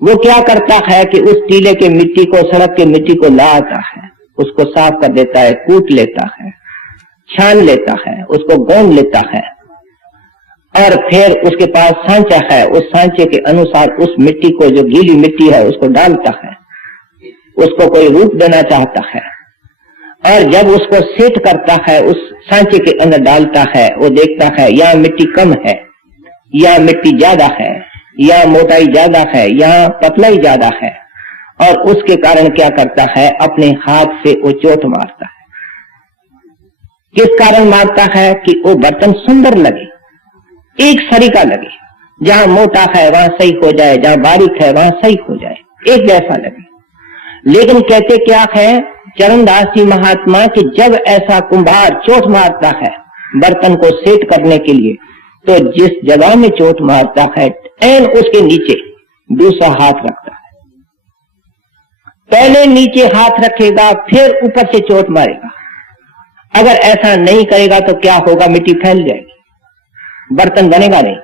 वो क्या करता है कि उस टीले के मिट्टी को, सड़क के मिट्टी को ला आता है, उसको साफ कर देता है, कूट लेता है, छान लेता है, उसको गोंद लेता है, और फिर उसके पास सांचा है, उस सांचे के अनुसार उस मिट्टी को, जो गीली मिट्टी है, उसको डालता है। उसको कोई रूप देना चाहता है और जब उसको सेट करता है, उस सांचे के अंदर डालता है, वो देखता है यहाँ मिट्टी कम है, या मिट्टी ज्यादा है, या मोटाई ज्यादा है, या पतलाई ज्यादा है, और उसके कारण क्या करता है, अपने हाथ से वो चोट मारता है। किस कारण मारता है कि वो बर्तन सुंदर लगे, एक सरीका लगे, जहां मोटा है वहां सही हो जाए, जहां बारीक है वहां सही हो जाए, एक जैसा लगे। लेकिन कहते क्या है चरणदास जी महात्मा कि जब ऐसा कुंभार चोट मारता है बर्तन को सेट करने के लिए, तो जिस जगह में चोट मारता है एन उसके नीचे दूसरा हाथ रखता है। पहले नीचे हाथ रखेगा, फिर ऊपर से चोट मारेगा। अगर ऐसा नहीं करेगा तो क्या होगा, मिट्टी फैल जाएगी, बर्तन बनेगा नहीं।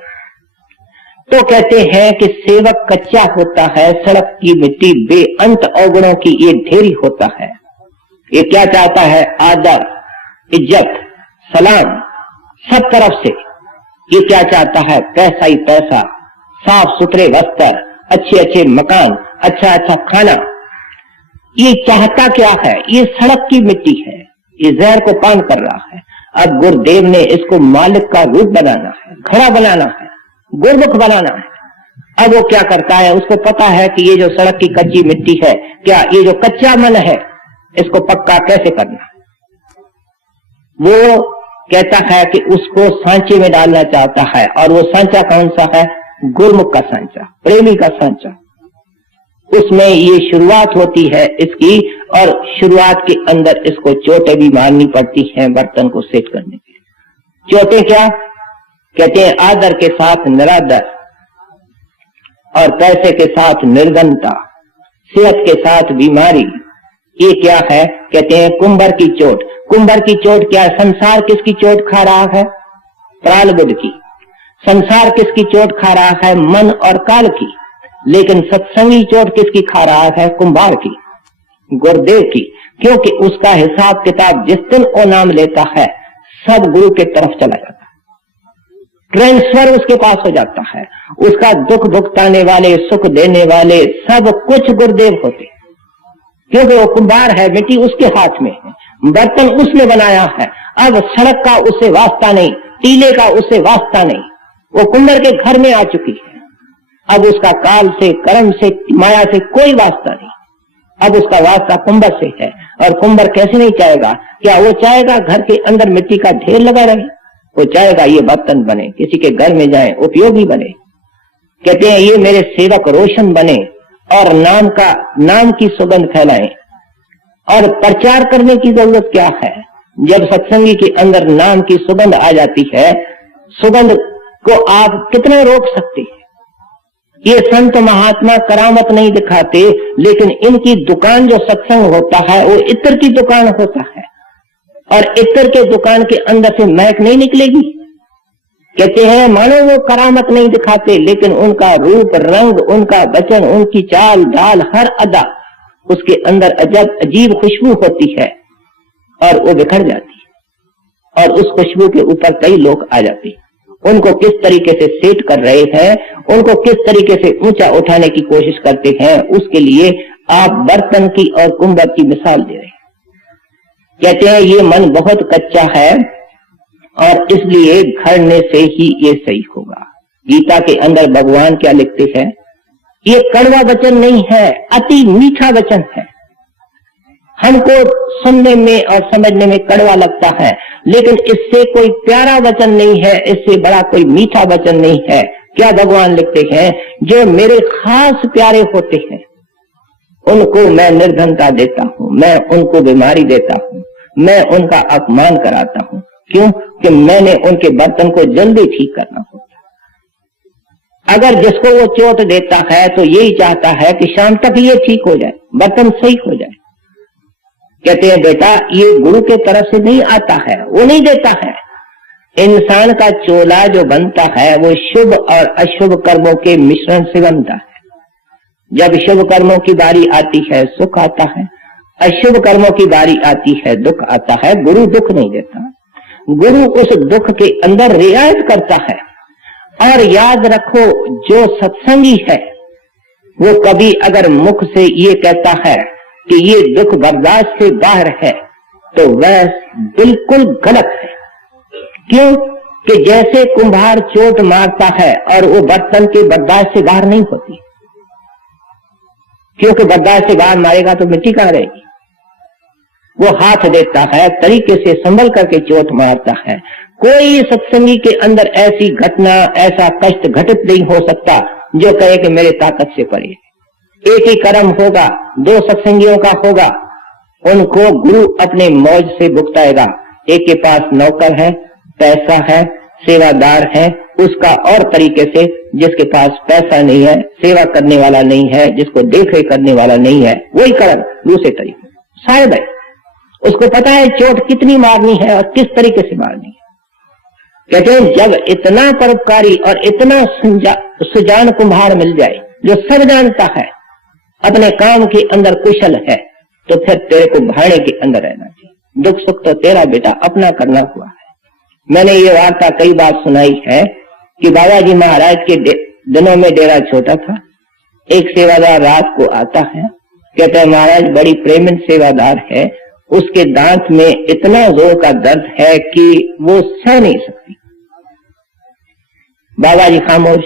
तो कहते हैं कि सेवक कच्चा होता है, सड़क की मिट्टी बेअंत अवगुणों की ये ढेरी होता है। ये क्या चाहता है, आदर, इज्जत, सलाम सब तरफ से। ये क्या चाहता है, पैसा ही पैसा, साफ सुथरे वस्त्र, अच्छे अच्छे मकान, अच्छा अच्छा खाना। ये चाहता क्या है, ये सड़क की मिट्टी है, ये जहर को पान कर रहा है। अब गुरुदेव ने इसको मालिक का रूप बनाना है, घड़ा बनाना है, गुरमुख बनाना है। अब वो क्या करता है, उसको पता है कि ये जो सड़क की कच्ची मिट्टी है, क्या ये जो कच्चा मन है इसको पक्का कैसे करना है। वो कहता है कि उसको सांचे में डालना चाहता है, और वो सांचा कौन सा है, गुरमुख का सांचा, प्रेमी का सांचा। उसमें ये शुरुआत होती है इसकी, और शुरुआत के अंदर इसको चोटें भी मारनी पड़ती हैं बर्तन को सेट करने के लिए। चोटें क्या कहते हैं, आदर के साथ निरादर, और पैसे के साथ निर्धनता, सेहत के साथ बीमारी। ये क्या है, कहते हैं कुंभर की चोट। कुंभर की चोट क्या है, संसार किसकी चोट खा रहा है, प्रालबुद्ध की। संसार किसकी चोट खा रहा है, मन और काल की। लेकिन सत्संगी चोट किसकी खा रहा है, कुंभार की, गुरुदेव की। क्योंकि उसका हिसाब किताब जिस दिन वो नाम लेता है सब गुरु के तरफ चला जाता है, ट्रांसफर उसके पास हो जाता है। उसका दुख भुगताने वाले, सुख देने वाले सब कुछ गुरुदेव होते, क्योंकि वो कुंभार है, मिट्टी उसके हाथ में है, बर्तन उसने बनाया है। अब सड़क का उससे वास्ता नहीं, टीले का उससे वास्ता नहीं, वो कुंभर के घर में आ चुकी है। अब उसका काल से, कर्म से, माया से कोई वास्ता नहीं, अब उसका वास्ता कुंभर से है। और कुंभर कैसे नहीं चाहेगा, क्या वो चाहेगा घर के अंदर मिट्टी का ढेर लगा रहे, वो चाहेगा ये बर्तन बने, किसी के घर में जाए, उपयोगी बने। कहते हैं ये मेरे सेवक रोशन बने और नाम की सुगंध फैलाएं। और प्रचार करने की जरूरत क्या है, जब सत्संगी के अंदर नाम की सुगंध आ जाती है, सुगंध को आप कितने रोक सकते हैं। ये संत महात्मा करामत नहीं दिखाते, लेकिन इनकी दुकान जो सत्संग होता है वो इत्र की दुकान होता है, और इत्र के दुकान के अंदर से महक नहीं निकलेगी। कहते हैं मानो वो करामत नहीं दिखाते, लेकिन उनका रूप रंग, उनका वचन, उनकी चाल ढाल, हर अदा उसके अंदर अजीब खुशबू होती है, और वो बिखर जाती है, और उस खुशबू के ऊपर कई लोग आ जाते हैं। उनको किस तरीके से सेट कर रहे हैं, उनको किस तरीके से ऊंचा उठाने की कोशिश करते हैं, उसके लिए आप बर्तन की और कुंभर की मिसाल दे रहे हैं। कहते हैं ये मन बहुत कच्चा है, और इसलिए घड़ने से ही ये सही होगा। गीता के अंदर भगवान क्या लिखते हैं, ये कड़वा वचन नहीं है, अति मीठा वचन है। हमको सुनने में और समझने में कड़वा लगता है, लेकिन इससे कोई प्यारा वचन नहीं है, इससे बड़ा कोई मीठा वचन नहीं है। क्या भगवान लिखते हैं, जो मेरे खास प्यारे होते हैं उनको मैं निर्धनता देता हूं, मैं उनको बीमारी देता हूं, मैं उनका अपमान कराता हूं। क्यों कि मैंने उनके बर्तन को जल्दी ठीक करना होता। अगर जिसको वो चोट देता है तो यही चाहता है कि शाम तक ये ठीक हो जाए, बर्तन सही हो जाए। कहते हैं बेटा ये गुरु के तरफ से नहीं आता है, वो नहीं देता है। इंसान का चोला जो बनता है वो शुभ और अशुभ कर्मों के मिश्रण से बनता है। जब शुभ कर्मों की बारी आती है सुख आता है, अशुभ कर्मों की बारी आती है दुख आता है। गुरु दुख नहीं देता, गुरु उस दुख के अंदर रियायत करता है। और याद रखो जो सत्संगी है वो कभी अगर मुख से ये कहता है कि ये दुख बर्दाश्त से बाहर है, तो वह बिल्कुल गलत है। क्यों कि जैसे कुम्हार चोट मारता है और वो बर्तन के बर्दाश्त से बाहर नहीं होती, क्योंकि बर्दाश्त से बाहर मारेगा तो मिट्टी कहां रहेगी। वो हाथ देता है, तरीके से संभल करके चोट मारता है। कोई सत्संगी के अंदर ऐसी घटना, ऐसा कष्ट घटित नहीं हो सकता जो कहे कि मेरे ताकत से परे। एक ही कर्म होगा, दो सत्संगियों का होगा, उनको गुरु अपने मौज से भुगताएगा। एक के पास नौकर है, पैसा है, सेवादार है, उसका और तरीके से, जिसके पास पैसा नहीं है, सेवा करने वाला नहीं है, जिसको देख रेख करने वाला नहीं है, वही कर्म दूसरे तरीके शायद है। उसको पता है चोट कितनी मारनी है और किस तरीके से मारनी है। कहते हैं जब इतना परोपकारी और इतना सुजान कुम्हार मिल जाए जो सब जानता है, अपने काम के अंदर कुशल है, तो फिर तेरे को भाड़े के अंदर रहना चाहिए। दुख सुख तो तेरा बेटा अपना करना हुआ है। मैंने ये वार्ता कई बार सुनाई है कि बाबा जी महाराज के दिनों में डेरा छोटा था। एक सेवादार रात को आता है, कहते हैं महाराज बड़ी प्रेमित सेवादार है, उसके दांत में इतना जोर का दर्द है कि वो सह नहीं सकती। बाबा जी खामोश।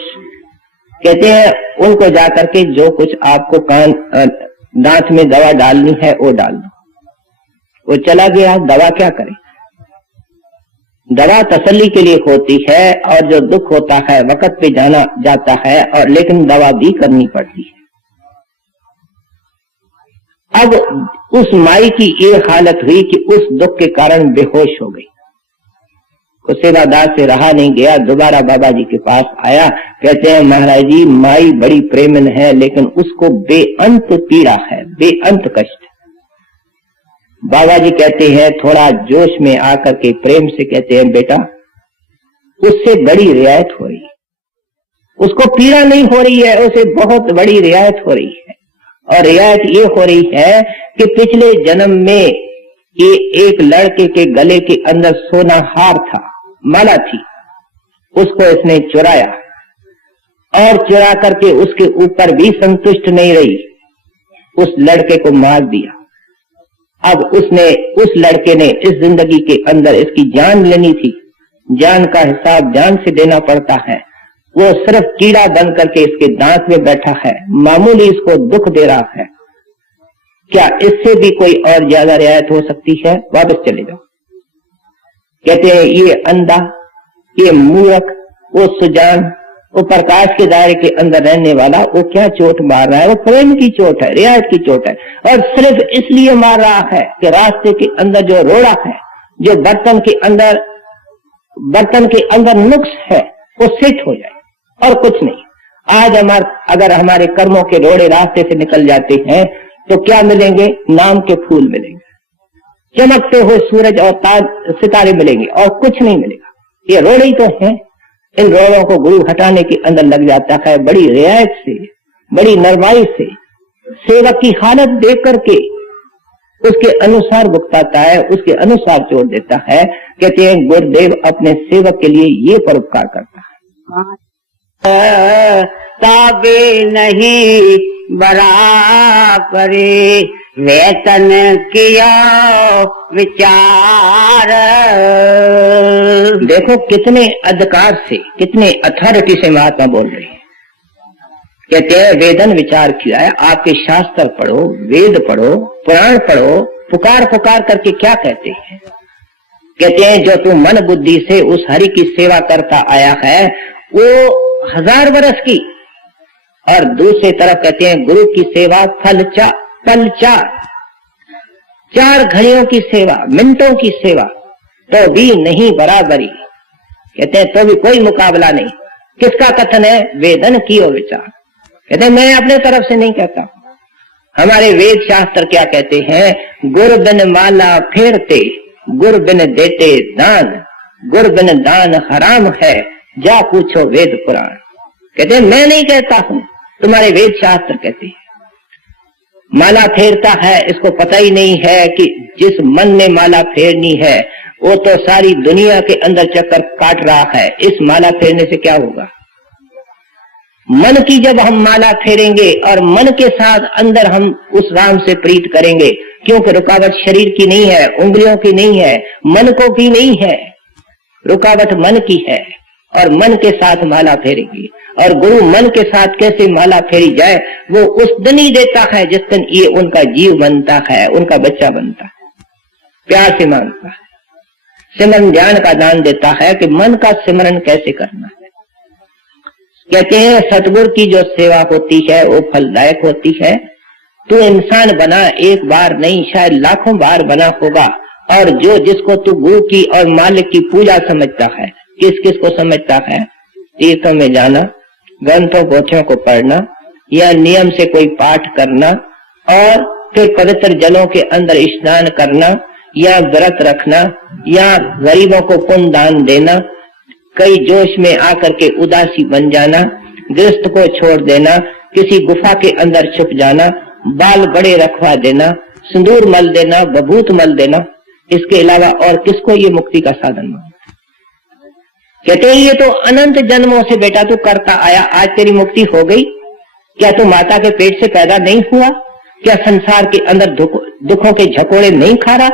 कहते हैं उनको जाकर के जो कुछ आपको दांत में दवा डालनी है वो डाल दो। वो चला गया। दवा क्या करे? दवा तसल्ली के लिए होती है और जो दुख होता है वक्त पे जाना जाता है, और लेकिन दवा भी करनी पड़ती है। अब उस माई की ये हालत हुई कि उस दुख के कारण बेहोश हो गई। उस सेवादार से रहा नहीं गया, दोबारा बाबा जी के पास आया। कहते हैं महाराज जी माई बड़ी प्रेमन है, लेकिन उसको बेअंत पीड़ा है, बेअंत कष्ट। बाबा जी कहते हैं थोड़ा जोश में आकर के प्रेम से कहते हैं बेटा उससे बड़ी रियायत हो रही है, उसको पीड़ा नहीं हो रही है, उसे बहुत बड़ी रियायत हो रही है। और रियायत ये हो रही है कि पिछले जन्म में ये एक लड़के के गले के अंदर सोना हार था, माला थी, उसको इसने चुराया और चुरा करके उसके ऊपर भी संतुष्ट नहीं रही, उस लड़के को मार दिया। अब उस लड़के ने इस जिंदगी के अंदर इसकी जान लेनी थी, जान का हिसाब जान से देना पड़ता है। वो सिर्फ कीड़ा बन करके इसके दांत में बैठा है, मामूली इसको दुख दे रहा है। क्या इससे भी कोई और ज्यादा रियायत हो सकती है? वापस चले जाओ। कहते हैं ये अंधा, ये मूर्ख, वो सुजान, वो प्रकाश के दायरे के अंदर रहने वाला, वो क्या चोट मार रहा है? वो प्रेम की चोट है, रियायत की चोट है। और सिर्फ इसलिए मार रहा है कि रास्ते के अंदर जो रोड़ा है, जो बर्तन के अंदर नुक्स है, वो सेट हो जाए और कुछ नहीं। आज अगर हमारे कर्मों के रोड़े रास्ते से निकल जाते हैं तो क्या मिलेंगे? नाम के फूल मिलेंगे, चमकते हुए सूरज और सितारे मिलेंगे, और कुछ नहीं मिलेगा। ये रोड़े ही तो हैं। इन रोड़ों को गुरु हटाने के अंदर लग जाता है, बड़ी रियायत से, बड़ी नरमाई से, सेवक की हालत देख करके उसके अनुसार भुगताता है, उसके अनुसार छोड़ देता है। कहते हैं गुरुदेव अपने सेवक के लिए ये परोपकार करता है। ताबे नहीं बराबरे वेतन किया विचार। देखो कितने अधिकार से, कितने अथॉरिटी से महात्मा बोल रहे हैं। कहते हैं वेदन विचार किया है। आपके शास्त्र पढ़ो, वेद पढ़ो, पुराण पढ़ो, पुकार पुकार करके क्या कहते हैं? कहते हैं जो तू मन बुद्धि से उस हरि की सेवा करता आया है वो 1000 वर्ष की, और दूसरी तरफ कहते हैं गुरु की सेवा पल 4 घड़ियों की सेवा, मिनटों की सेवा, तो भी नहीं बराबरी। कहते हैं तो भी कोई मुकाबला नहीं। किसका कथन है? वेदन कियो विचार। कहते हैं मैं अपने तरफ से नहीं कहता, हमारे वेद शास्त्र क्या कहते हैं? गुर बिन माला फेरते, गुर बिन देते दान, गुर बिन दान हराम है, जा पूछो वेद पुराण। कहते हैं मैं नहीं कहता हूं, तुम्हारे वेद शास्त्र कहते हैं। माला फेरता है, इसको पता ही नहीं है कि जिस मन ने माला फेरनी है वो तो सारी दुनिया के अंदर चक्कर काट रहा है। इस माला फेरने से क्या होगा? मन की जब हम माला फेरेंगे और मन के साथ अंदर हम उस राम से प्रीत करेंगे क्योंकि रुकावट शरीर की नहीं है, उंगलियों की नहीं है, मनकों की नहीं है, रुकावट मन की है। और मन के साथ माला फेरेगी। और गुरु मन के साथ कैसे माला फेरी जाए वो उस दिन ही देता है जिस दिन ये उनका जीव बनता है, उनका बच्चा बनता है, प्यार से मांगता है, सिमरन ज्ञान का दान देता है कि मन का सिमरन कैसे करना है। कहते हैं सतगुरु की जो सेवा होती है वो फलदायक होती है। तू इंसान बना एक बार नहीं, शायद लाखों बार बना होगा। और जो जिसको तू गुरु की और मालिक की पूजा समझता है, किस किस को समझता है? तीर्थों में जाना, ग्रंथों पोथियों को पढ़ना, या नियम से कोई पाठ करना, और फिर पवित्र जलों के अंदर स्नान करना, या व्रत रखना, या गरीबों को पुण्य दान देना, कई जोश में आकर के उदासी बन जाना, गृहस्थ को छोड़ देना, किसी गुफा के अंदर छुप जाना, बाल बड़े रखवा देना, सिंदूर मल देना, बभूत मल देना, इसके अलावा और किसको ये मुक्ति का साधन मानता? कहते हैं ये तो अनंत जन्मों से बेटा तू करता आया, आज तेरी मुक्ति हो गई। क्या तू माता के पेट से पैदा नहीं हुआ? क्या संसार के अंदर दुखों के झकोड़े नहीं खा रहा?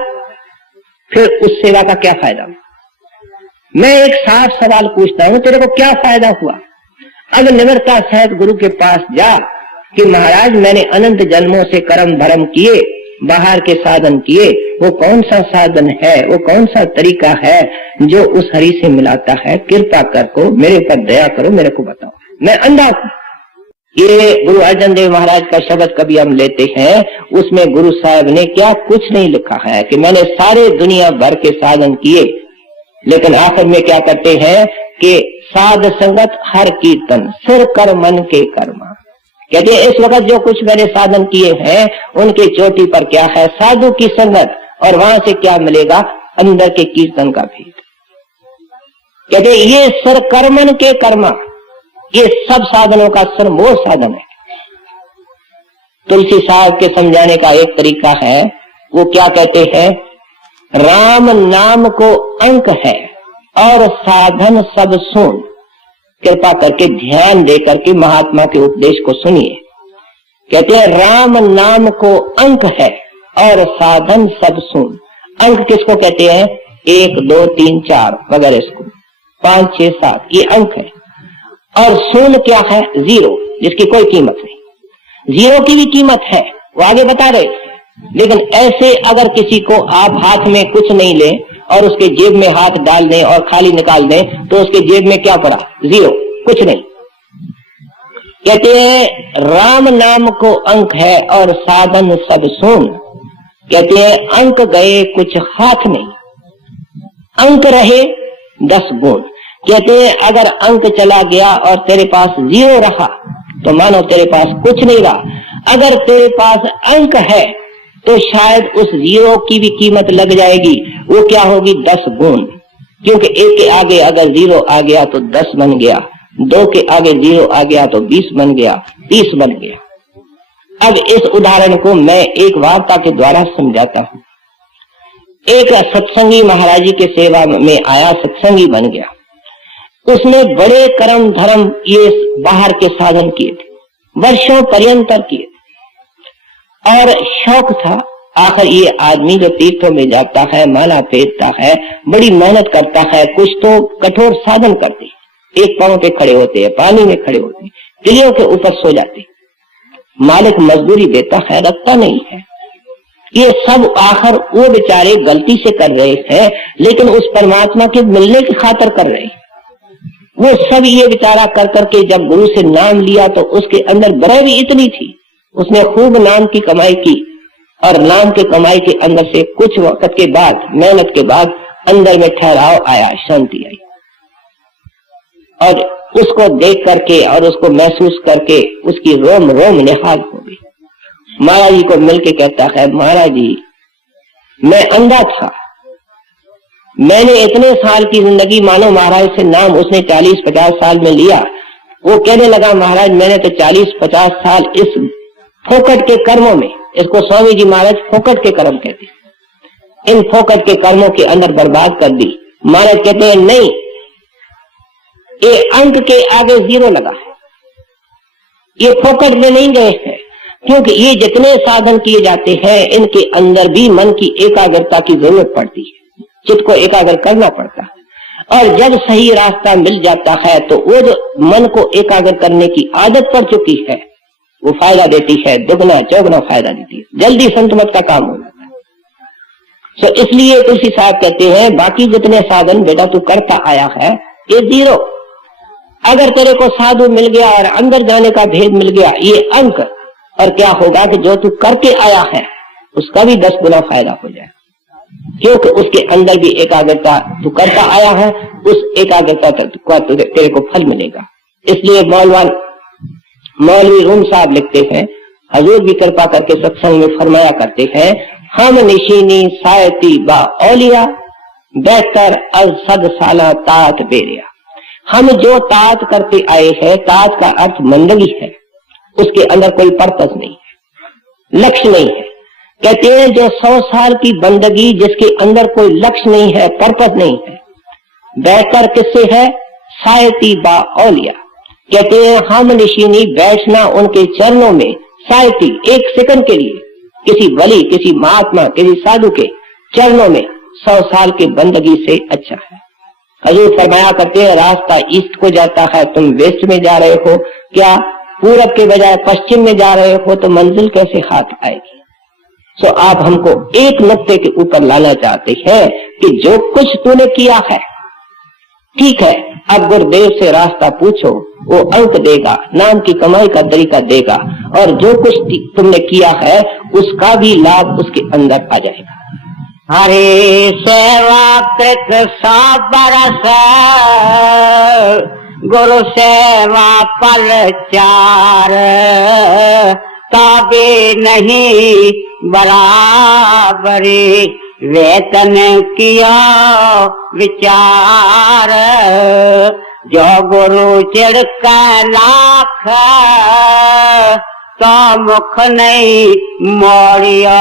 फिर उस सेवा का क्या फायदा? मैं एक साफ सवाल पूछता हूं, तेरे को क्या फायदा हुआ? अब निवृत्ता सहित गुरु के पास जा कि महाराज मैंने अनंत जन्मों से कर्म धर्म किए, बाहर के साधन किए, वो कौन सा साधन है, वो कौन सा तरीका है जो उस हरि से मिलाता है? कृपा कर मेरे ऊपर दया करो, मेरे को बताओ, मैं अंधा हूं। ये गुरु अर्जन देव महाराज का शब्द कभी हम लेते हैं, उसमें गुरु साहब ने क्या कुछ नहीं लिखा है कि मैंने सारे दुनिया भर के साधन किए, लेकिन आखिर में क्या करते हैं कि साध संगत हर कीर्तन सिर कर मन के कर्मा। कहते हैं इस वक्त जो कुछ मैंने साधन किए हैं उनके चोटी पर क्या है? साधु की संगत, और वहां से क्या मिलेगा? अंदर के कीर्तन का भेद। कहते हैं ये सिर कर मन के कर्मा, ये सब साधनों का सर्वमोह साधन है। तुलसी साहब के समझाने का एक तरीका है, वो क्या कहते हैं? राम नाम को अंक है और साधन सब सुन। कृपा करके ध्यान दे करके महात्मा के उपदेश को सुनिए। कहते हैं राम नाम को अंक है और साधन सब सुन। अंक किसको कहते हैं? 1 2 3 4 वगैरह, इसको 5 6 7 ये अंक है। और शून्य क्या है? 0, जिसकी कोई कीमत नहीं। 0 की भी कीमत है, वो आगे बता रहे। लेकिन ऐसे अगर किसी को आप हाथ में कुछ नहीं ले और उसके जेब में हाथ डाल दें और खाली निकाल दें, तो उसके जेब में क्या पड़ा? 0, कुछ नहीं। कहते हैं राम नाम को अंक है और साधन सब सुन। कहते हैं अंक गए कुछ हाथ नहीं, अंक रहे 10 गुण। कहते हैं अगर अंक चला गया और तेरे पास 0 रहा तो मानो तेरे पास कुछ नहीं रहा। अगर तेरे पास अंक है तो शायद उस 0 की भी कीमत लग जाएगी। वो क्या होगी? 10 गुण। क्योंकि 1 के आगे अगर 0 आ गया तो 10 बन गया, 2 के आगे 0 आ गया तो 20 बन गया, 30 बन गया। अब इस उदाहरण को मैं एक वार्ता के द्वारा समझाता हूं। एक सत्संगी महाराज जी के सेवा में आया, सत्संगी बन गया। उसने बड़े कर्म धर्म ये बाहर के साधन किए थे, वर्षों पर्यंत किए, और शौक था। आखिर ये आदमी जो तीर्थों में जाता है, माला फेरता है, बड़ी मेहनत करता है, कुछ तो कठोर साधन करते, एक पांव पे खड़े होते हैं, पानी में खड़े होते हैं, किलियों के ऊपर सो जाते, मालिक मजदूरी देता है, रखता नहीं है। ये सब आखिर वो बेचारे गलती से कर रहे हैं, लेकिन उस परमात्मा के मिलने की खातर कर रहे हैं। वो सब ये बेचारा कर करके जब गुरु से नाम लिया तो उसके अंदर गरीबी इतनी थी, उसने खूब नाम की कमाई की, और नाम की कमाई के अंदर से कुछ वक्त के बाद, मेहनत के बाद, अंदर में ठहराव आया, शांति आई। और उसको देख करके और उसको महसूस करके उसकी रोम रोम निहाल हो गई। महाराज जी को मिलके कहता है, महाराज जी मैं अंधा था, मैंने इतने साल की जिंदगी मानो महाराज से नाम उसने 40-50 साल में लिया। वो कहने लगा महाराज मैंने तो 40-50 साल इस फोकट के कर्मों में, इसको स्वामी जी महाराज फोकट के कर्म कहते, इन फोकट के कर्मों के अंदर बर्बाद कर दी। महाराज कहते हैं नहीं, ये अंक के आगे 0 लगा है, ये फोकट में नहीं गए हैं। क्योंकि ये जितने साधन किए जाते हैं इनके अंदर भी मन की एकाग्रता की जरूरत पड़ती है, चित्त को एकाग्र करना पड़ता है। और जब सही रास्ता मिल जाता है तो वो जो मन को एकाग्र करने की आदत पड़ चुकी है वो फायदा देती है, दुगना चौगुना फायदा देती है, जल्दी संतमत का काम हो जाता है। तो इसलिए तुलसी साहब कहते हैं बाकी जितने साधन बेटा तू करता आया है ये जीरो, अगर तेरे को साधु मिल गया और अंदर जाने का भेद मिल गया ये अंक, और क्या होगा कि जो तू करके आया है उसका भी 10 गुना फायदा हो जाए, क्योंकि उसके अंदर भी एकाग्रता तू करता आया है, उस एकाग्रता का तेरे को फल मिलेगा। इसलिए मौलवी रूम साहब लिखते हैं, हजूर भी कृपा करके सत्संग में फरमाया करते हैं, हम निशीनी सायती बा औलिया बेहतर असद साला तात बेरिया। हम जो तात करते आए हैं, तात का अर्थ मंदगी है, उसके अंदर कोई पर्पस नहीं है, लक्ष्य नहीं है। कहते हैं जो 100 साल की बंदगी जिसके अंदर कोई लक्ष्य नहीं है, पर्पस नहीं है, बेहतर किससे है? सायती बा औलिया। कहते हैं हम निशीनी बैठना उनके चरणों में, सायती 1 सेकंड के लिए किसी वली, किसी महात्मा, किसी साधु के चरणों में 100 साल की बंदगी से अच्छा है। हजूर फरमाया करते हैं रास्ता ईस्ट को जाता है, तुम वेस्ट में जा रहे हो, क्या पूरब के बजाय पश्चिम में जा रहे हो, तो मंजिल कैसे हाथ आएगी। तो आप हमको एक नुक्ते के ऊपर लाना चाहते हैं कि जो कुछ तूने किया है ठीक है, अब गुरुदेव से रास्ता पूछो, वो अंक देगा, नाम की कमाई का तरीका देगा, और जो कुछ तुमने किया है उसका भी लाभ उसके अंदर आ जाएगा। हरे सेवा कृत 100 बरस, गुरु सेवा पल 4, ताबे नहीं बराबरी, वेतन किया विचार, जो गुरु चिड़का लाख, तो मुख नहीं मोड़िया,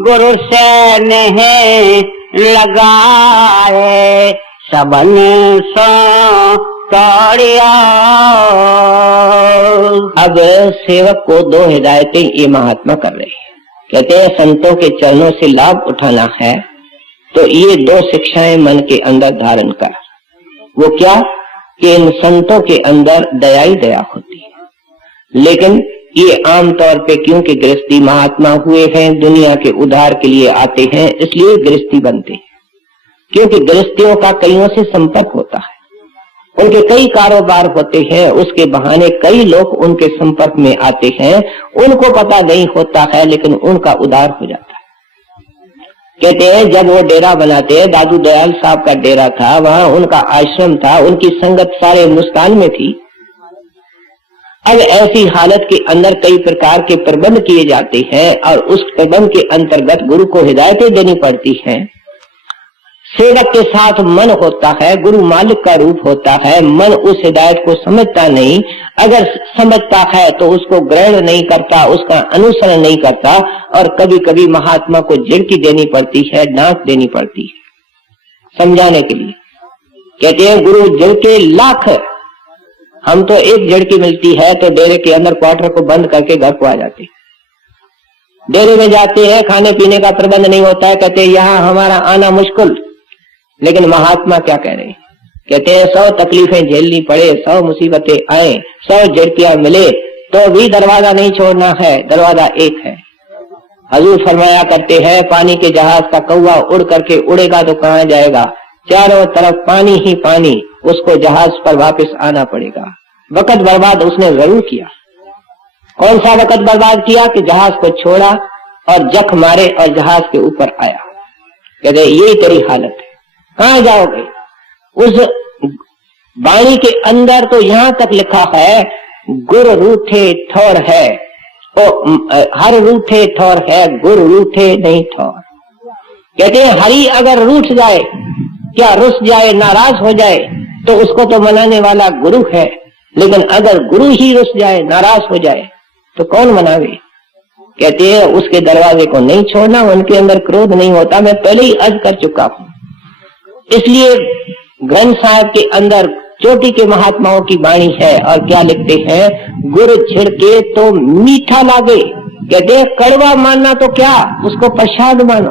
गुरु से नहीं लगाए, सबन सो तोड़िया। अब सेवक को 2 हिदायतें ये महात्मा कर रहे हैं। कहते हैं संतों के चरणों से लाभ उठाना है तो ये 2 शिक्षाएं मन के अंदर धारण कर। वो क्या कि इन संतों के अंदर दया ही दया होती है, लेकिन ये आमतौर पे क्योंकि गृहस्थी महात्मा हुए हैं, दुनिया के उद्धार के लिए आते हैं, इसलिए गृहस्थी बनते हैं। क्योंकि गृहस्थियों का कईयों से संपर्क होता है, उनके कई कारोबार होते हैं, उसके बहाने कई लोग उनके संपर्क में आते हैं, उनको पता नहीं होता है लेकिन उनका उद्धार हो जाता है। कहते हैं जब वो डेरा बनाते हैं, दादू दयाल साहब का डेरा था, वहां उनका आश्रम था, उनकी संगत सारे हिंदुस्तान में थी। अब ऐसी हालत के अंदर कई प्रकार के प्रबंध किए जाते हैं और उस प्रबंध के अंतर्गत गुरु को हिदायतें देनी पड़ती हैं। सेवक के साथ मन होता है, गुरु मालिक का रूप होता है, मन उस हिदायत को समझता नहीं, अगर समझता है तो उसको ग्रहण नहीं करता, उसका अनुसरण नहीं करता, और कभी कभी महात्मा को झिड़की देनी पड़ती है, डांट देनी पड़ती है समझाने के लिए। कहते हैं गुरु झिड़के लाख, हम तो एक झिड़की मिलती है तो डेरे के अंदर क्वार्टर को बंद करके घर को आ जाते। डेरे में जाते हैं, खाने पीने का प्रबंध नहीं होता है, कहते हैं यहाँ हमारा आना मुश्किल। लेकिन महात्मा क्या कह रहे हैं? कहते हैं 100 तकलीफें झेलनी पड़े, 100 मुसीबतें आए, 100 झिड़कियां मिले तो भी दरवाजा नहीं छोड़ना है, दरवाजा एक है। हजूर फरमाया करते हैं पानी के जहाज का कौवा उड़ करके उड़ेगा तो कहाँ जाएगा, चारों तरफ पानी ही पानी, उसको जहाज पर वापस आना पड़ेगा। वक्त बर्बाद उसने जरूर किया। कौन सा वक्त बर्बाद किया कि जहाज को छोड़ा और जख मारे और जहाज के ऊपर आया। कहते यही तेरी हालत है, कहाँ जाओगे? उस वाणी के अंदर तो यहाँ तक लिखा है गुर रूठे ठौर है, हर रूठे ठौर है, गुर रूठे नहीं ठौर। कहते हैं हरि अगर रूठ जाए, क्या रुस जाए, नाराज हो जाए, तो उसको तो मनाने वाला गुरु है, लेकिन अगर गुरु ही रुस जाए, नाराज हो जाए तो कौन मनावे? कहते हैं उसके दरवाजे को नहीं छोड़ना, उनके अंदर क्रोध नहीं होता। मैं पहले ही अर्ज कर चुका हूं। इसलिए ग्रंथ साहब के अंदर चोटी के महात्माओं की वाणी है। और क्या लिखते हैं, गुड़ छिड़के तो मीठा लागे। कहते हैं कड़वा मानना तो क्या, उसको प्रसाद मानो,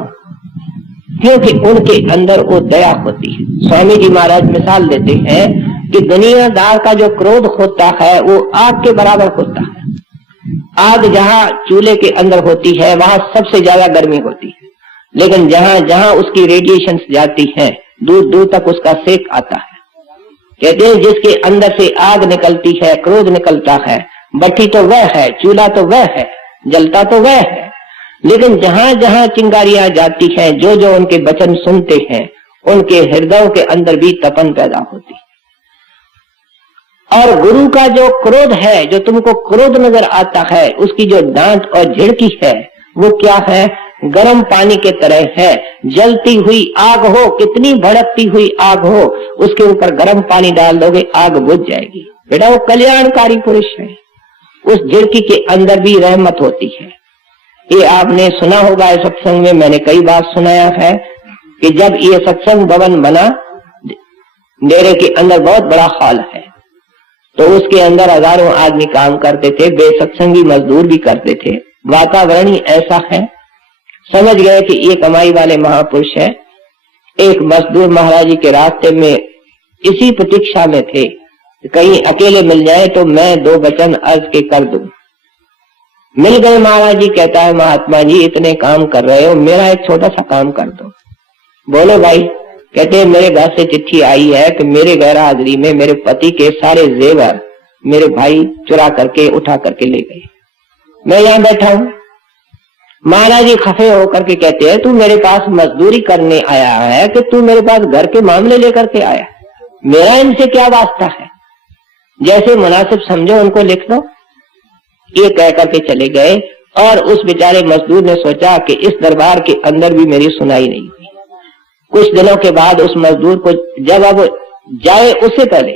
क्योंकि उनके अंदर वो दया होती है। स्वामी जी महाराज मिसाल देते हैं कि दुनियादार का जो क्रोध होता है वो आग के बराबर होता है। आग जहाँ चूल्हे के अंदर होती है वहां सबसे ज्यादा गर्मी होती है, लेकिन जहाँ जहाँ उसकी रेडिएशन जाती है दूर दूर तक उसका सेक आता है। कहते हैं जिसके अंदर से आग निकलती है, क्रोध निकलता है, भट्टी तो वह है, चूल्हा तो वह है, जलता तो वह है, लेकिन जहां जहां चिंगारियां जाती हैं, जो जो उनके वचन सुनते हैं, उनके हृदयों के अंदर भी तपन पैदा होती है। और गुरु का जो क्रोध है, जो तुमको क्रोध नजर आता है, उसकी जो डांट और झिड़की है वो क्या है, गर्म पानी के तरह है। जलती हुई आग हो, कितनी भड़कती हुई आग हो, उसके ऊपर गर्म पानी डाल दोगे आग बुझ जाएगी। बेटा वो कल्याणकारी पुरुष है, उस झिड़की के अंदर भी रहमत होती है। ये आपने सुना होगा इस सत्संग में, मैंने कई बार सुनाया है कि जब ये सत्संग भवन बना, डेरे के अंदर बहुत बड़ा हॉल है, तो उसके अंदर हजारों आदमी काम करते थे, बेसत्संगी मजदूर भी करते थे। वातावरण ही ऐसा है, समझ गए कि ये कमाई वाले महापुरुष है। एक मजदूर महाराज जी के रास्ते में इसी प्रतीक्षा में थे, कहीं अकेले मिल जाए तो मैं दो वचन अर्ज के कर दूं। मिल गए महाराज जी। कहता है महात्मा जी इतने काम कर रहे हो, मेरा एक छोटा सा काम कर दो। बोलो भाई। कहते हैं मेरे घर से चिट्ठी आई है कि मेरे गैर हाजिरी में मेरे पति के सारे जेवर मेरे भाई चुरा करके उठा करके ले गए, मैं यहाँ बैठा हूँ। महाराज जी खफे होकर के कहते हैं तू मेरे पास मजदूरी करने आया है कि तू मेरे पास घर के मामले लेकर के आया, मेरा इनसे क्या वास्ता है, जैसे मुनासिब समझो उनको लिख दो। ये कह करके चले गए। और उस बेचारे मजदूर ने सोचा कि इस दरबार के अंदर भी मेरी सुनाई नहीं हुई। कुछ दिनों के बाद उस मजदूर को जब अब जाए उससे पहले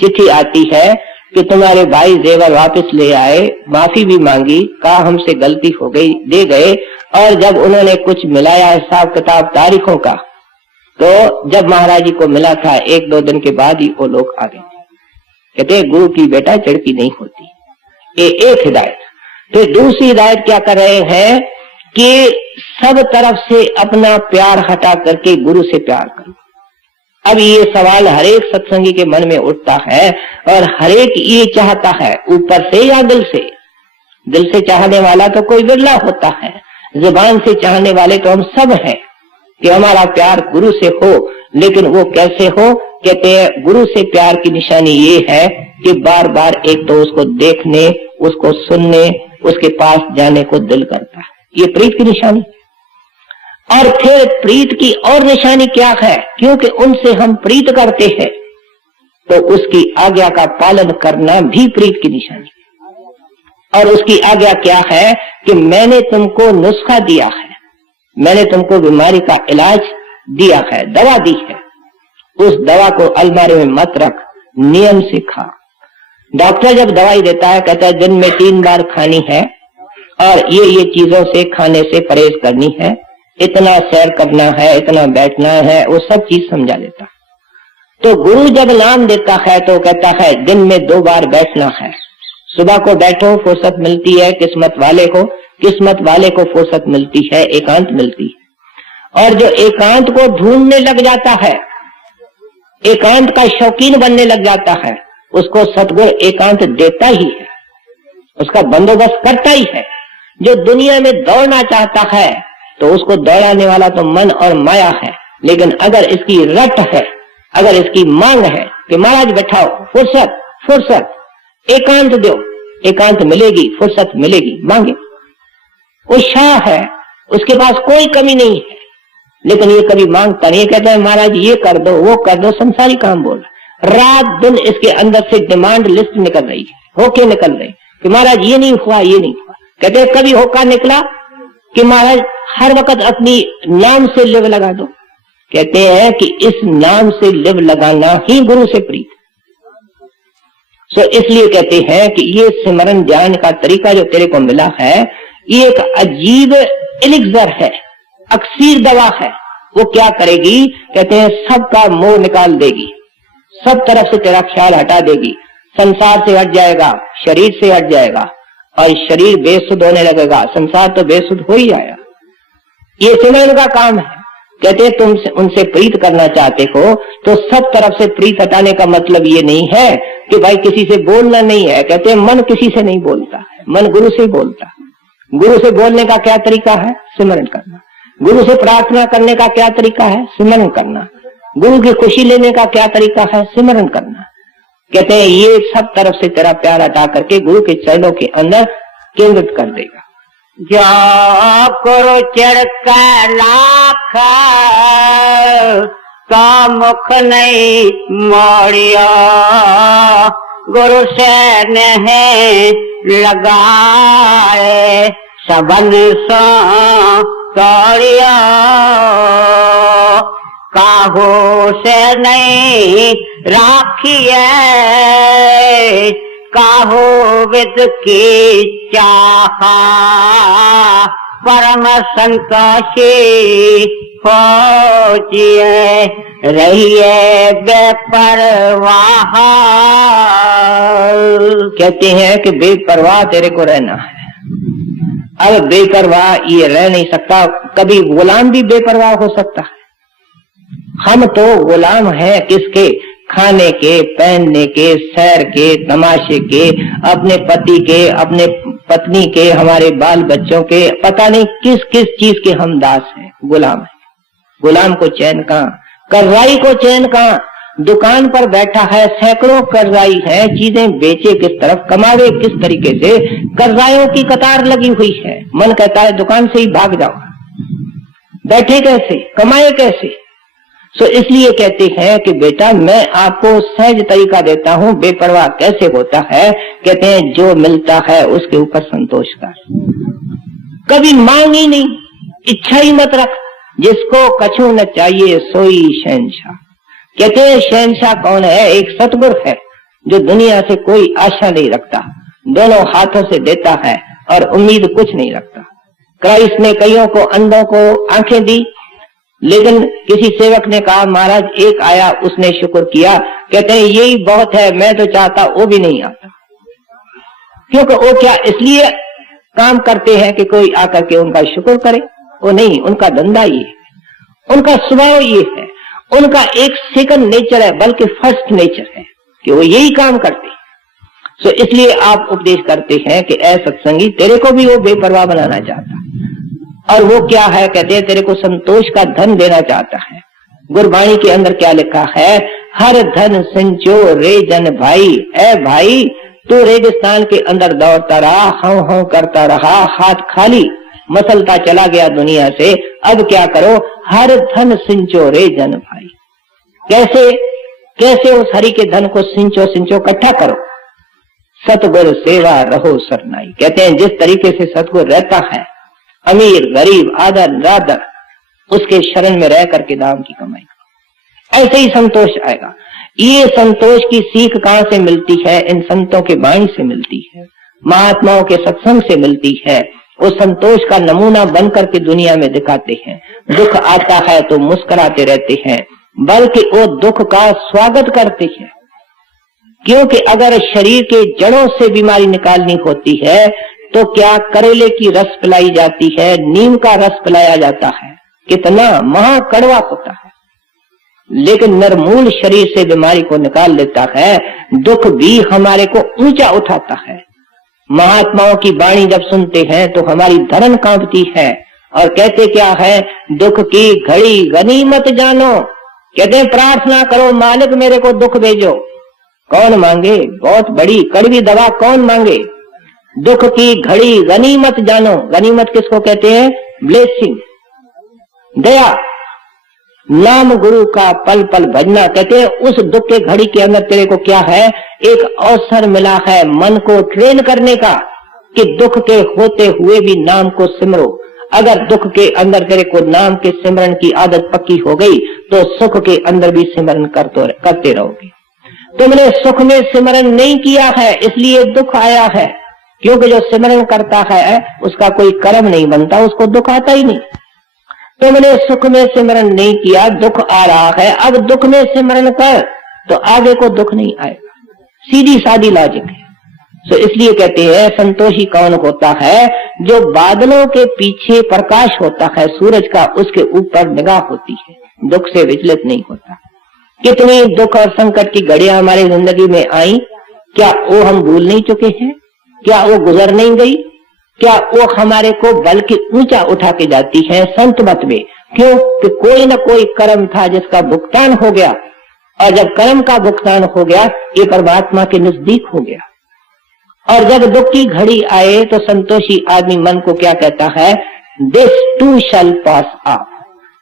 चिट्ठी आती है कि तुम्हारे भाई जेवर वापस ले आए, माफी भी मांगी, कहा हमसे गलती हो गई, दे गए। और जब उन्होंने कुछ मिलाया हिसाब किताब तारीखों का, तो जब महाराज जी को मिला था 1-2 दिन के बाद ही वो लोग आ गए। कहते गुरु की बेटा चिड़की नहीं होती। ये एक हिदायत। तो दूसरी हिदायत क्या कर रहे हैं कि सब तरफ से अपना प्यार हटा करके गुरु से प्यार करो। अब ये सवाल हरेक सत्संगी के मन में उठता है और हरेक ये चाहता है, ऊपर से या दिल से। दिल से चाहने वाला तो कोई बिरला होता है, जुबान से चाहने वाले तो हम सब हैं कि हमारा प्यार गुरु से हो। लेकिन वो कैसे हो? कहते हैं गुरु से प्यार की निशानी ये है कि बार बार एक तो उसको देखने, उसको सुनने, उसके पास जाने को दिल करता है, ये प्रीत की निशानी। और फिर प्रीत की और निशानी क्या है? क्योंकि उनसे हम प्रीत करते हैं तो उसकी आज्ञा का पालन करना भी प्रीत की निशानी। और उसकी आज्ञा क्या है कि मैंने तुमको नुस्खा दिया है, मैंने तुमको बीमारी का इलाज दिया है, दवा दी है, उस दवा को अलमारी में मत रख, नियम से खा। डॉक्टर जब दवाई देता है कहता है दिन में 3 बार खानी है और ये चीजों से खाने से परहेज करनी है, इतना सैर करना है, इतना बैठना है, वो सब चीज समझा देता। तो गुरु जब नाम देता है तो कहता है दिन में 2 बार बैठना है। सुबह को बैठो, फुर्सत मिलती है किस्मत वाले को फुर्सत मिलती है, एकांत मिलती है। और जो एकांत को ढूंढने लग जाता है, एकांत का शौकीन बनने लग जाता है, उसको सतगुरु एकांत देता ही है, उसका बंदोबस्त करता ही है। जो दुनिया में दौड़ना चाहता है तो उसको दौड़ाने वाला तो मन और माया है, लेकिन अगर इसकी रट है, अगर इसकी मांग है कि महाराज बैठाओ, फुर्सत एकांत दो, एकांत मिलेगी, फुर्सत मिलेगी, मांगे। वो शाह है, उसके पास कोई कमी नहीं है, लेकिन ये कभी मांगता नहीं। कहता है महाराज ये कर दो, वो कर दो, संसारी काम बोल। रात दिन इसके अंदर से डिमांड लिस्ट निकल रही है, होके निकल रही कि महाराज ये नहीं हुआ, ये नहीं हुआ। कहते हैं कभी होका निकला कि महाराज हर वक्त अपनी नाम से लिव लगा दो। कहते हैं कि इस नाम से लिव लगाना ही गुरु से प्रीत। सो इसलिए कहते हैं कि ये सिमरन ध्यान का तरीका जो तेरे को मिला है, ये एक अजीब एलिक्सर है, अक्सीर दवा है। वो क्या करेगी? कहते हैं सबका मोह निकाल देगी, सब तरफ से तेरा ख्याल हटा देगी, संसार से हट जाएगा, शरीर से हट जाएगा और शरीर बेसुध होने लगेगा, संसार तो बेसुध हो ही जाएगा। ये सिमरन का काम है। कहते तुम उनसे प्रीत करना चाहते हो तो सब तरफ से प्रीत हटाने का मतलब ये नहीं है कि भाई किसी से बोलना नहीं है। कहते मन किसी से नहीं बोलता है, मन गुरु से बोलता है। गुरु से बोलने का क्या तरीका है? सिमरन करना। गुरु से प्रार्थना करने का क्या तरीका है? सिमरन करना। गुरु की खुशी लेने का क्या तरीका है? सिमरन करना। कहते हैं ये सब तरफ से तेरा प्यार हटा करके गुरु के चरणों के अंदर केंद्रित कर देगा। जो गुरु चिड़का लाख तो मुख नहीं मोड़ियो, गुरु से नहीं लगाए सबन सो तोड़ियो, काहू से नहीं राखिए काहू विद की चाहा, परम संतोषी पहुंचिए रहिए बेपरवाह। कहते हैं कि बेपरवाह तेरे को रहना है। अब बेपरवाह ये रह नहीं सकता। कभी गुलाम भी बेपरवाह हो सकता है। हम तो गुलाम हैं किसके? खाने के, पहनने के, सैर के, तमाशे के, अपने पति के, अपने पत्नी के, हमारे बाल बच्चों के, पता नहीं किस किस चीज के हम दास हैं, गुलाम है। गुलाम को चैन कहां? कर्राई को चैन कहां? दुकान पर बैठा है, सैकड़ों कर्राई है, चीजें बेचे किस तरफ, कमावे किस तरीके से, कर्राइयों की कतार लगी हुई है। मन कहता है दुकान से ही भाग जाओ, बैठे कैसे, कमाए कैसे? तो इसलिए कहते हैं कि बेटा मैं आपको सहज तरीका देता हूं, बेपरवाह कैसे होता है। कहते हैं जो मिलता है उसके ऊपर संतोष कर, कभी मांग ही नहीं, इच्छा ही मत रख। जिसको कछु न चाहिए सोई शहंशाह। कहते हैं शहंशाह कौन है? एक सतगुरु है जो दुनिया से कोई आशा नहीं रखता, दोनों हाथों से देता है और उम्मीद कुछ नहीं रखता। क्राइस्ट ने कईयों को, अंधों को आंखें दी, लेकिन किसी सेवक ने कहा महाराज एक आया, उसने शुक्र किया। कहते हैं यही बहुत है, मैं तो चाहता वो भी नहीं आता। क्योंकि वो क्या इसलिए काम करते हैं कि कोई आकर के उनका शुक्र करे? वो नहीं, उनका धंधा ये है, उनका स्वभाव ये है, उनका एक सेकंड नेचर है, बल्कि फर्स्ट नेचर है कि वो यही काम करते हैं। तो इसलिए आप उपदेश करते हैं कि ऐ सत्संगी तेरे को भी वो बेपरवाह बनाना चाहता है। और वो क्या है? कहते हैं तेरे को संतोष का धन देना चाहता है। गुरबाणी के अंदर क्या लिखा है? हर धन संचो रे जन भाई। ए भाई तू रेगिस्तान के अंदर दौड़ता रहा, हां करता रहा, हाथ खाली मसलता चला गया दुनिया से। अब क्या करो? हर धन सिंचो रे जन भाई। कैसे कैसे उस हरि के धन को सिंचो इकट्ठा करो। सतगुरु सेवा रहो सरनाई। कहते हैं जिस तरीके से सतगुरु रहता है, अमीर गरीब आदर निरादर, उसके शरण में रह करके दाम की कमाई करो, ऐसे ही संतोष आएगा। ये संतोष की सीख कहां से मिलती है? इन संतों के वाणी से मिलती है, महात्माओं के सत्संग से मिलती है। वो संतोष का नमूना बन करके दुनिया में दिखाते हैं। दुख आता है तो मुस्कुराते रहते हैं, बल्कि वो दुख का स्वागत करते हैं। क्योंकि अगर शरीर के जड़ों से बीमारी निकालनी होती है तो क्या करेले की रस पिलाई जाती है, नीम का रस पिलाया जाता है, कितना महाकड़वा होता है, लेकिन नरमूल शरीर से बीमारी को निकाल लेता है। दुख भी हमारे को ऊंचा उठाता है। महात्माओं की वाणी जब सुनते हैं तो हमारी धड़न कांपती है और कहते क्या है? दुख की घड़ी गनीमत जानो। कहते हैं प्रार्थना करो मालिक मेरे को दुख भेजो। कौन मांगे? बहुत बड़ी कड़वी दवा कौन मांगे? दुख की घड़ी गनीमत जानो। गनीमत किसको कहते हैं? ब्लेसिंग, दया, नाम गुरु का पल पल भजना। कहते हैं उस दुख के घड़ी के अंदर तेरे को क्या है? एक अवसर मिला है मन को ट्रेन करने का कि दुख के होते हुए भी नाम को सिमरो। अगर दुख के अंदर तेरे को नाम के सिमरन की आदत पक्की हो गई तो सुख के अंदर भी सिमरन करते रहोगे। तुमने सुख में सिमरन नहीं किया है इसलिए दुख आया है, क्योंकि जो सिमरन करता है उसका कोई कर्म नहीं बनता, उसको दुख आता ही नहीं। तुमने सुख में सिमरन नहीं किया, दुख आ रहा है। अब दुख में सिमरन कर, तो आगे को दुख नहीं आएगा। सीधी सादी लॉजिक है। तो इसलिए कहते हैं संतोषी कौन होता है? जो बादलों के पीछे प्रकाश होता है सूरज का, उसके ऊपर निगाह होती है, दुख से विचलित नहीं होता। कितनी दुख और संकट की घड़ियां हमारी जिंदगी में आई, क्या वो हम भूल नहीं चुके हैं? क्या वो गुजर नहीं गई? क्या वो हमारे को बल्कि ऊंचा उठा के जाती है संत मत में? क्यों? कि कोई न कोई कर्म था जिसका भुगतान हो गया, और जब कर्म का भुगतान हो गया ये परमात्मा के नजदीक हो गया। और जब दुख की घड़ी आए तो संतोषी आदमी मन को क्या कहता है? This to shell pass of.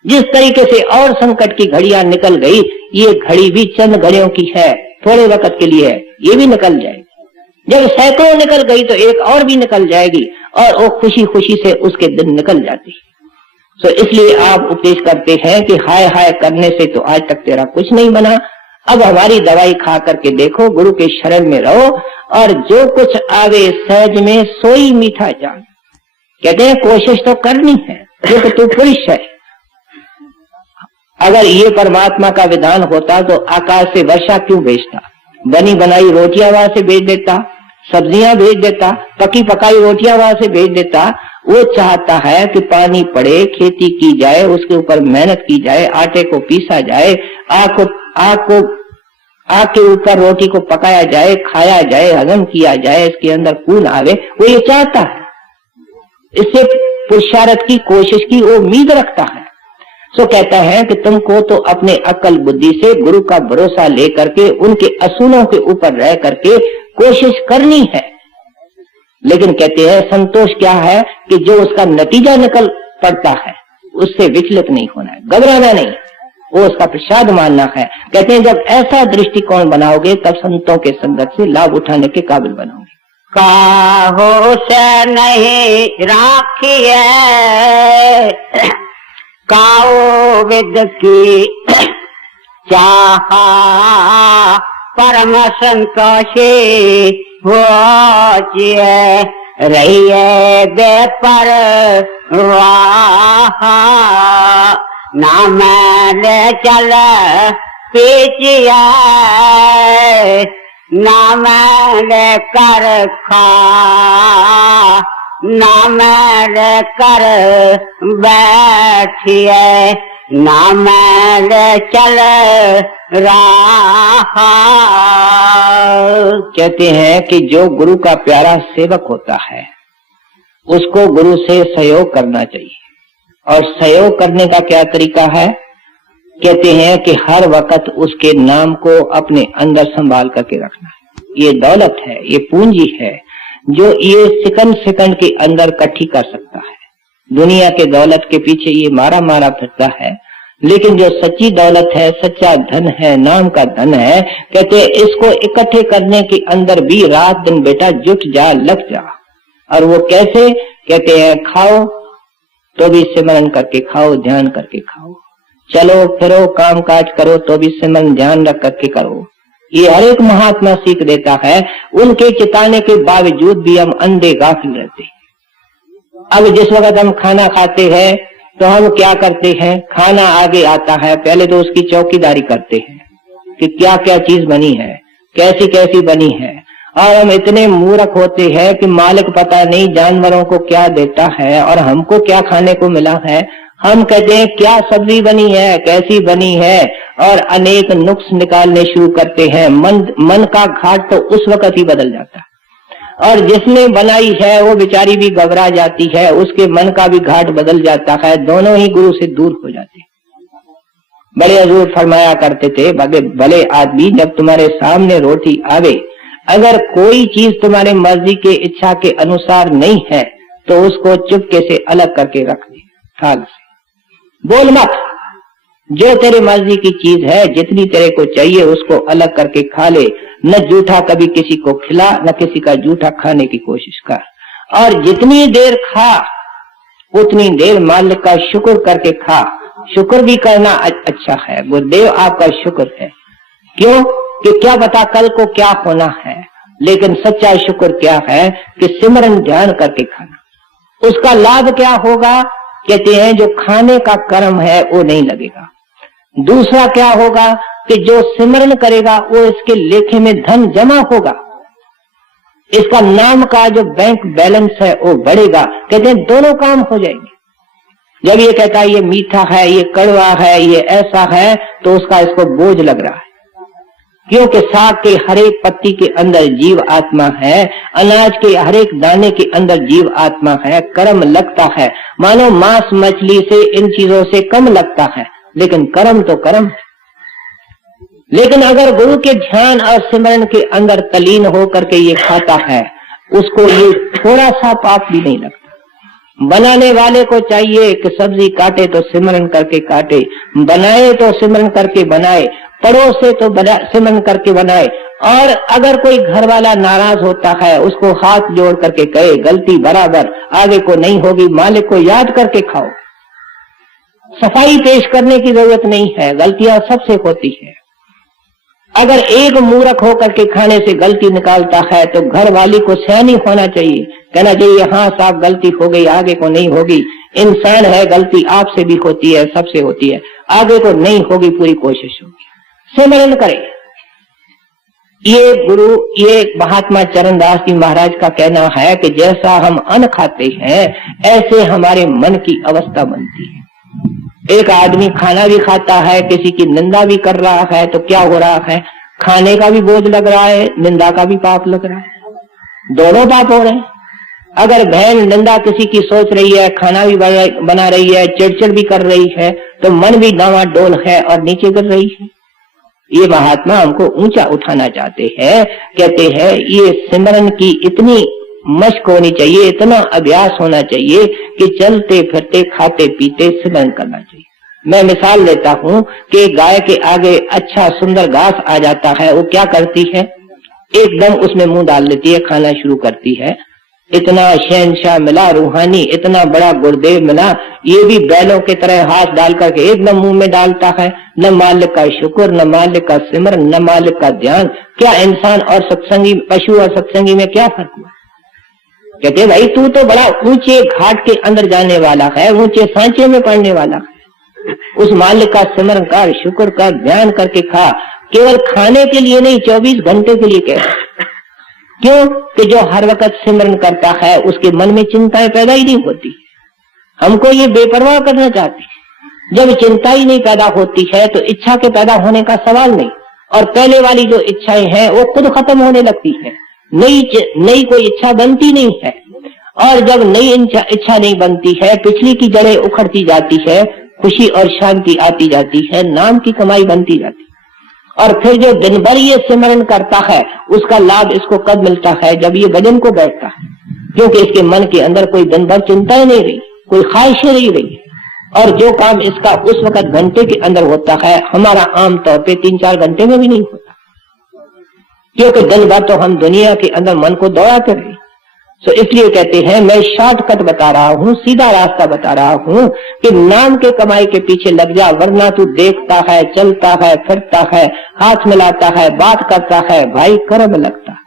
जिस तरीके से और संकट की घड़ियां निकल गई, ये घड़ी भी चंद घड़ियों की है, थोड़े वक्त के लिए है, ये भी निकल जाएगी। जब सैकड़ों निकल गई तो एक और भी निकल जाएगी, और वो खुशी खुशी से उसके दिन निकल जाती है। तो इसलिए आप उपदेश करते हैं कि हाय हाय करने से तो आज तक तेरा कुछ नहीं बना, अब हमारी दवाई खा करके देखो, गुरु के शरण में रहो, और जो कुछ आवे सहज में सोई मीठा जान। कहते हैं कोशिश तो करनी है, क्योंकि तू पुरुष है। अगर ये परमात्मा का विधान होता तो आकाश से वर्षा क्यों भेजता? बनी बनाई रोटियां वहां से भेज देता, सब्जियां भेज देता, पकी पकाई रोटियां वहां से भेज देता। वो चाहता है कि पानी पड़े, खेती की जाए, उसके ऊपर मेहनत की जाए, आटे को पीसा जाए, आग के ऊपर रोटी को पकाया जाए, खाया जाए, हजम किया जाए, इसके अंदर खून आवे, वो ये चाहता है। इससे पुरुषार्थ की कोशिश की वो उम्मीद रखता है। तो कहता है कि तुमको तो अपने अक्ल बुद्धि से गुरु का भरोसा लेकर के उनके असूलों के ऊपर रह करके कोशिश करनी है। लेकिन कहते हैं संतोष क्या है? कि जो उसका नतीजा निकल पड़ता है उससे विचलित नहीं होना है, घबराना नहीं, वो उसका प्रसाद मानना है। कहते हैं जब ऐसा दृष्टिकोण बनाओगे तब संतों के संगत से लाभ उठाने के काबिल बनोगे। काहो से नहीं राखिए काओ विद की चाहा परम संतोषी होचिए रहिए बेपर वाह नाम ले चल पीछिए नाम ले कर खा नाम ले कर बैठिए नाम ले चल रहा। कहते हैं कि जो गुरु का प्यारा सेवक होता है उसको गुरु से सहयोग करना चाहिए। और सहयोग करने का क्या तरीका है? कहते हैं कि हर वक्त उसके नाम को अपने अंदर संभाल करके रखना है। ये दौलत है, ये पूंजी है जो ये सेकंड के अंदर इकट्ठी कर सकता है। दुनिया के दौलत के पीछे ये मारा मारा फिरता है, लेकिन जो सच्ची दौलत है, सच्चा धन है, नाम का धन है, कहते हैं इसको इकट्ठे करने के अंदर भी रात दिन बेटा जुट जा, लग जा। और वो कैसे? कहते हैं खाओ तो भी सिमरन करके खाओ, ध्यान करके खाओ, चलो फिरो काम काज करो तो भी सिमरन ध्यान रख करके करो। ये हर एक महात्मा सीख देता है। उनके चिताने के बावजूद भी हम अंधे गाफिल रहते हैं। अब जिस वक्त हम खाना खाते हैं तो हम क्या करते हैं? खाना आगे आता है, पहले तो उसकी चौकीदारी करते हैं कि क्या क्या चीज बनी है, कैसी कैसी बनी है। और हम इतने मूर्ख होते हैं कि मालिक पता नहीं जानवरों को क्या देता है और हमको क्या खाने को मिला है। हम कहते हैं क्या सब्जी बनी है, कैसी बनी है, और अनेक नुक्स निकालने शुरू करते हैं। मन का घाट तो उस वक्त ही बदल जाता है, और जिसने बनाई है वो बेचारी भी घबरा जाती है, उसके मन का भी घाट बदल जाता है, दोनों ही गुरु से दूर हो जाते हैं। बड़े हजूर फरमाया करते थे, भले आदमी जब तुम्हारे सामने रोटी आवे, अगर कोई चीज तुम्हारे मर्जी के इच्छा के अनुसार नहीं है तो उसको चुपके से अलग करके रख दे थाल से, बोल मत। जो तेरे मर्जी की चीज है, जितनी तेरे को चाहिए उसको अलग करके खा ले। न झूठा कभी किसी को खिला, न किसी का झूठा खाने की कोशिश कर। और जितनी देर खा उतनी देर मालिक का शुक्र करके खा। शुक्र भी करना अच्छा है, गुरुदेव आपका शुक्र है। क्यों? कि क्या पता कल को क्या होना है। लेकिन सच्चा शुक्र क्या है? कि सिमरन ध्यान करके खाना। उसका लाभ क्या होगा? कहते हैं जो खाने का कर्म है वो नहीं लगेगा। दूसरा क्या होगा? कि जो सिमरन करेगा वो इसके लेखे में धन जमा होगा, इसका नाम का जो बैंक बैलेंस है वो बढ़ेगा। कहते हैं दोनों काम हो जाएंगे। जब ये कहता है ये मीठा है, ये कड़वा है, ये ऐसा है, तो उसका इसको बोझ लग रहा है, क्योंकि साग के हर एक पत्ती के अंदर जीव आत्मा है, अनाज के हर एक दाने के अंदर जीव आत्मा है। कर्म लगता है, मानो मांस मछली से इन चीजों से कम लगता है, लेकिन कर्म तो कर्म है। लेकिन अगर गुरु के ध्यान और सिमरन के अंदर तलीन होकर के ये खाता है, उसको ये थोड़ा सा पाप भी नहीं लगता। बनाने वाले को चाहिए कि सब्जी काटे तो सिमरन करके काटे, बनाए तो सिमरन करके बनाए, पड़ोसे तो सिमरन करके बनाए। और अगर कोई घर वाला नाराज होता है, उसको हाथ जोड़ करके कहे गलती बराबर, आगे को नहीं होगी, मालिक को याद करके खाओ। सफाई पेश करने की जरूरत नहीं है, गलतियां सबसे होती है। अगर एक मूर्ख होकर के खाने से गलती निकालता है तो घर वाली को सयानी होना चाहिए, कहना चाहिए हाँ साहब गलती हो गई, आगे को नहीं होगी। इंसान है, गलती आपसे भी होती है, सबसे होती है, आगे को नहीं होगी, पूरी कोशिश होगी। सिमरन करें। ये गुरु, ये महात्मा चरणदास जी महाराज का कहना है कि जैसा हम अन्न खाते हैं ऐसे हमारे मन की अवस्था बनती है। एक आदमी खाना भी खाता है, किसी की निंदा भी कर रहा है, तो क्या हो रहा है, खाने का भी बोझ लग रहा है, निंदा का भी पाप लग रहा है, दोनों पाप हो रहे हैं। अगर बहन निंदा किसी की सोच रही है, खाना भी बना रही है, चिड़चिड़ भी कर रही है, तो मन भी डावाडोल है और नीचे गिर रही है। ये महात्मा हमको ऊंचा उठाना चाहते हैं। कहते हैं ये सिमरन की इतनी मशक होनी चाहिए, इतना अभ्यास होना चाहिए कि चलते फिरते खाते पीते सिमरन करना चाहिए। मैं मिसाल लेता हूँ कि गाय के आगे अच्छा सुंदर घास आ जाता है, वो क्या करती है, एकदम उसमें मुंह डाल लेती है, खाना शुरू करती है। इतना शहनशाह मिला रूहानी, इतना बड़ा गुरुदेव मिला, ये भी बैलों की तरह हाथ डाल करके एकदम मुंह में डालता है। न मालिक का शुक्र, न मालिक का सिमरन, न मालिक का ध्यान। क्या इंसान और सत्संगी, पशु और सत्संगी में क्या फर्क हुआ? कहते भाई तू तो बड़ा ऊंचे घाट के अंदर जाने वाला है, ऊंचे सांचे में पड़ने वाला है, उस मालिक का सिमरन कर, शुक्र कर, ध्यान करके खा। केवल खाने के लिए नहीं, 24 घंटे के लिए कह। क्यों कि जो हर वक्त सिमरन करता है उसके मन में चिंताएं पैदा ही नहीं होती। हमको ये बेपरवाह करना चाहती है। जब चिंता ही नहीं पैदा होती है तो इच्छा के पैदा होने का सवाल नहीं, और पहले वाली जो इच्छाएं हैं वो खुद खत्म होने लगती है। नई कोई इच्छा बनती नहीं है, और जब नई इच्छा नहीं बनती है, पिछली की जड़ें उखड़ती जाती है, खुशी और शांति आती जाती है, नाम की कमाई बनती जाती है। और फिर जो दिन भर ये सिमरन करता है उसका लाभ इसको कब मिलता है, जब ये भजन को बैठता है, क्योंकि इसके मन के अंदर कोई दिन भर चिंता ही नहीं रही, कोई ख्वाहिशें नहीं रही, और जो काम इसका उस वक्त घंटे के अंदर होता है हमारा आमतौर पे 3-4 घंटे में भी नहीं होता, क्योंकि दिन भर तो हम दुनिया के अंदर मन को दौड़ाते रहे। तो इसलिए कहते हैं मैं शॉर्टकट बता रहा हूँ, सीधा रास्ता बता रहा हूँ कि नाम के कमाई के पीछे लग जा, वरना तू देखता है, चलता है, फिरता है, हाथ मिलाता है, बात करता है, भाई कर्म लगता है।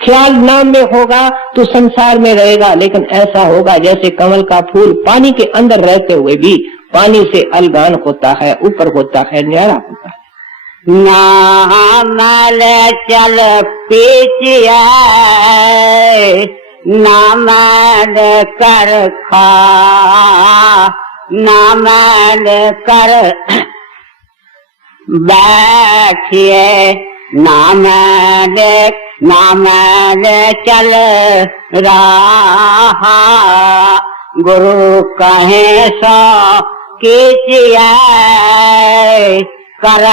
ख्याल नाम में होगा तो संसार में रहेगा, लेकिन ऐसा होगा जैसे कमल का फूल पानी के अंदर रहते हुए भी पानी से अलगान होता है, ऊपर होता है, न्यारा होता है। नाम चल पीछे नाम कर खा, नाम कर बैठिए, नाम चल रहा, गुरु कहे सो कीजिए, कर